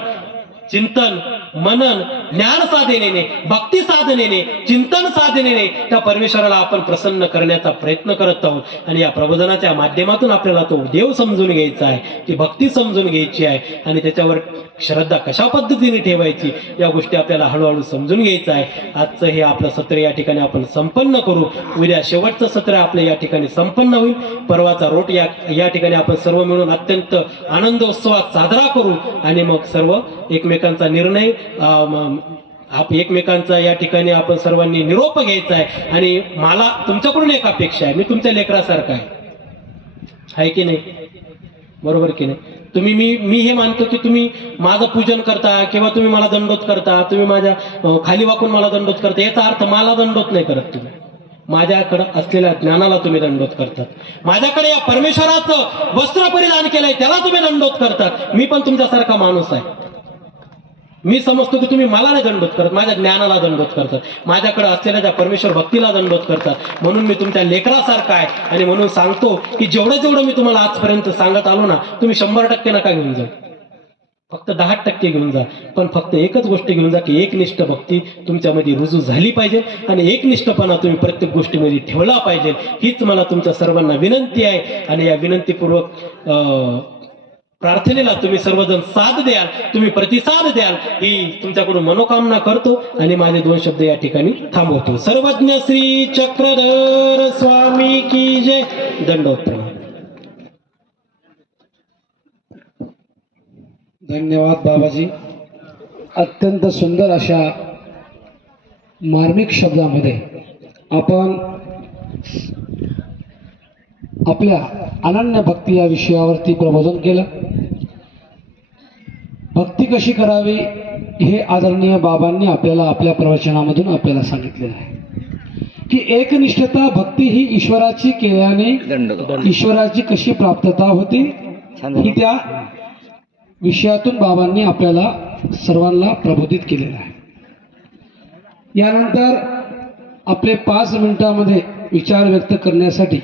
चिंतन, मनन, ज्ञान साधनेने, भक्ती साधनेने, चिंतन साधनेने त्या परमेश्वराला आपण प्रसन्न करण्याचा प्रयत्न करत आहोत. आणि या प्रबोधनाच्या माध्यमातून आपल्याला तो देव समजून घ्यायचा आहे, ती भक्ती समजून घ्यायची आहे, आणि त्याच्यावर श्रद्धा कशा पद्धतीने ठेवायची या गोष्टी आपल्याला हळूहळू समजून घ्यायचं आहे. आजचं हे आपलं सत्र या ठिकाणी आपण संपन्न करू. उद्या शेवटचं सत्र आपलं या ठिकाणी संपन्न होईल. परवाचा रोट या ठिकाणी आपण सर्व मिळून अत्यंत आनंदोत्सवात साजरा करू. आणि मग सर्व एकमेकांचा निर्णय, एकमेकांचा या ठिकाणी आपण सर्वांनी निरोप घ्यायचा आहे. आणि मला तुमच्याकडून एक अपेक्षा आहे, मी तुमच्या लेकरासारखा आहे की नाही? बरोबर की नाही? तुम्ही मी हे मानतो की तुम्ही माझं पूजन करता किंवा तुम्ही मला दंडोत करता, तुम्ही माझ्या खाली वाकून मला दंडोत करता, याचा अर्थ मला दंडोत नाही करत. तुम्ही माझ्याकडे असलेल्या ज्ञानाला तुम्ही दंडोत करतात. माझ्याकडे या परमेश्वराचं वस्त्र परिधान केलंय त्याला तुम्ही दंडोत करतात. मी पण तुमच्यासारखा माणूस आहे. मी समजतो की तुम्ही मला नाही दंडोत करत, माझ्या ज्ञानाला दंडोत करतात, माझ्याकडे असलेल्या त्या परमेश्वर भक्तीला दंडोत करतात. म्हणून मी तुमच्या लेकरासारखा आहे. आणि म्हणून सांगतो की जेवढं मी तुम्हाला आजपर्यंत सांगत आलो ना, तुम्ही 100% नका घेऊन जा, फक्त 10% घेऊन जा. पण फक्त एकच गोष्ट घेऊन जा की एकनिष्ठ भक्ती तुमच्यामध्ये रुजू झाली पाहिजे आणि एकनिष्ठपणा तुम्ही प्रत्येक गोष्टीमध्ये ठेवला पाहिजे. हीच मला तुमच्या सर्वांना विनंती आहे. आणि या विनंतीपूर्वक प्रार्थनेला तुम्ही सर्वजण साथ द्याल, तुम्ही प्रतिसाद द्याल, ही तुमच्याकडून मनोकामना करतो. आणि माझे 2 शब्द या ठिकाणी थांबवतो. सर्वज्ञ श्री चक्रधर स्वामी की जय. दंडोत प्रणाम. धन्यवाद बाबाजी. अत्यंत सुंदर अशा मार्मिक शब्दामध्ये आपण आपल्या अनन्य भक्ती या विषयावरती प्रबोधन केलं. भक्ती कशी करावी हे आदरणीय बाबांनी आपल्याला आपल्या प्रवचनामधून आपल्याला सांगितलेलं आहे की एकनिष्ठता भक्ती ही ईश्वराची केल्याने ईश्वराची कशी प्राप्तता होती ही त्या विषयातून बाबांनी आपल्याला सर्वांना प्रबोधित केलेलं आहे. यानंतर आपले 5 मिनिटांमध्ये विचार व्यक्त करण्यासाठी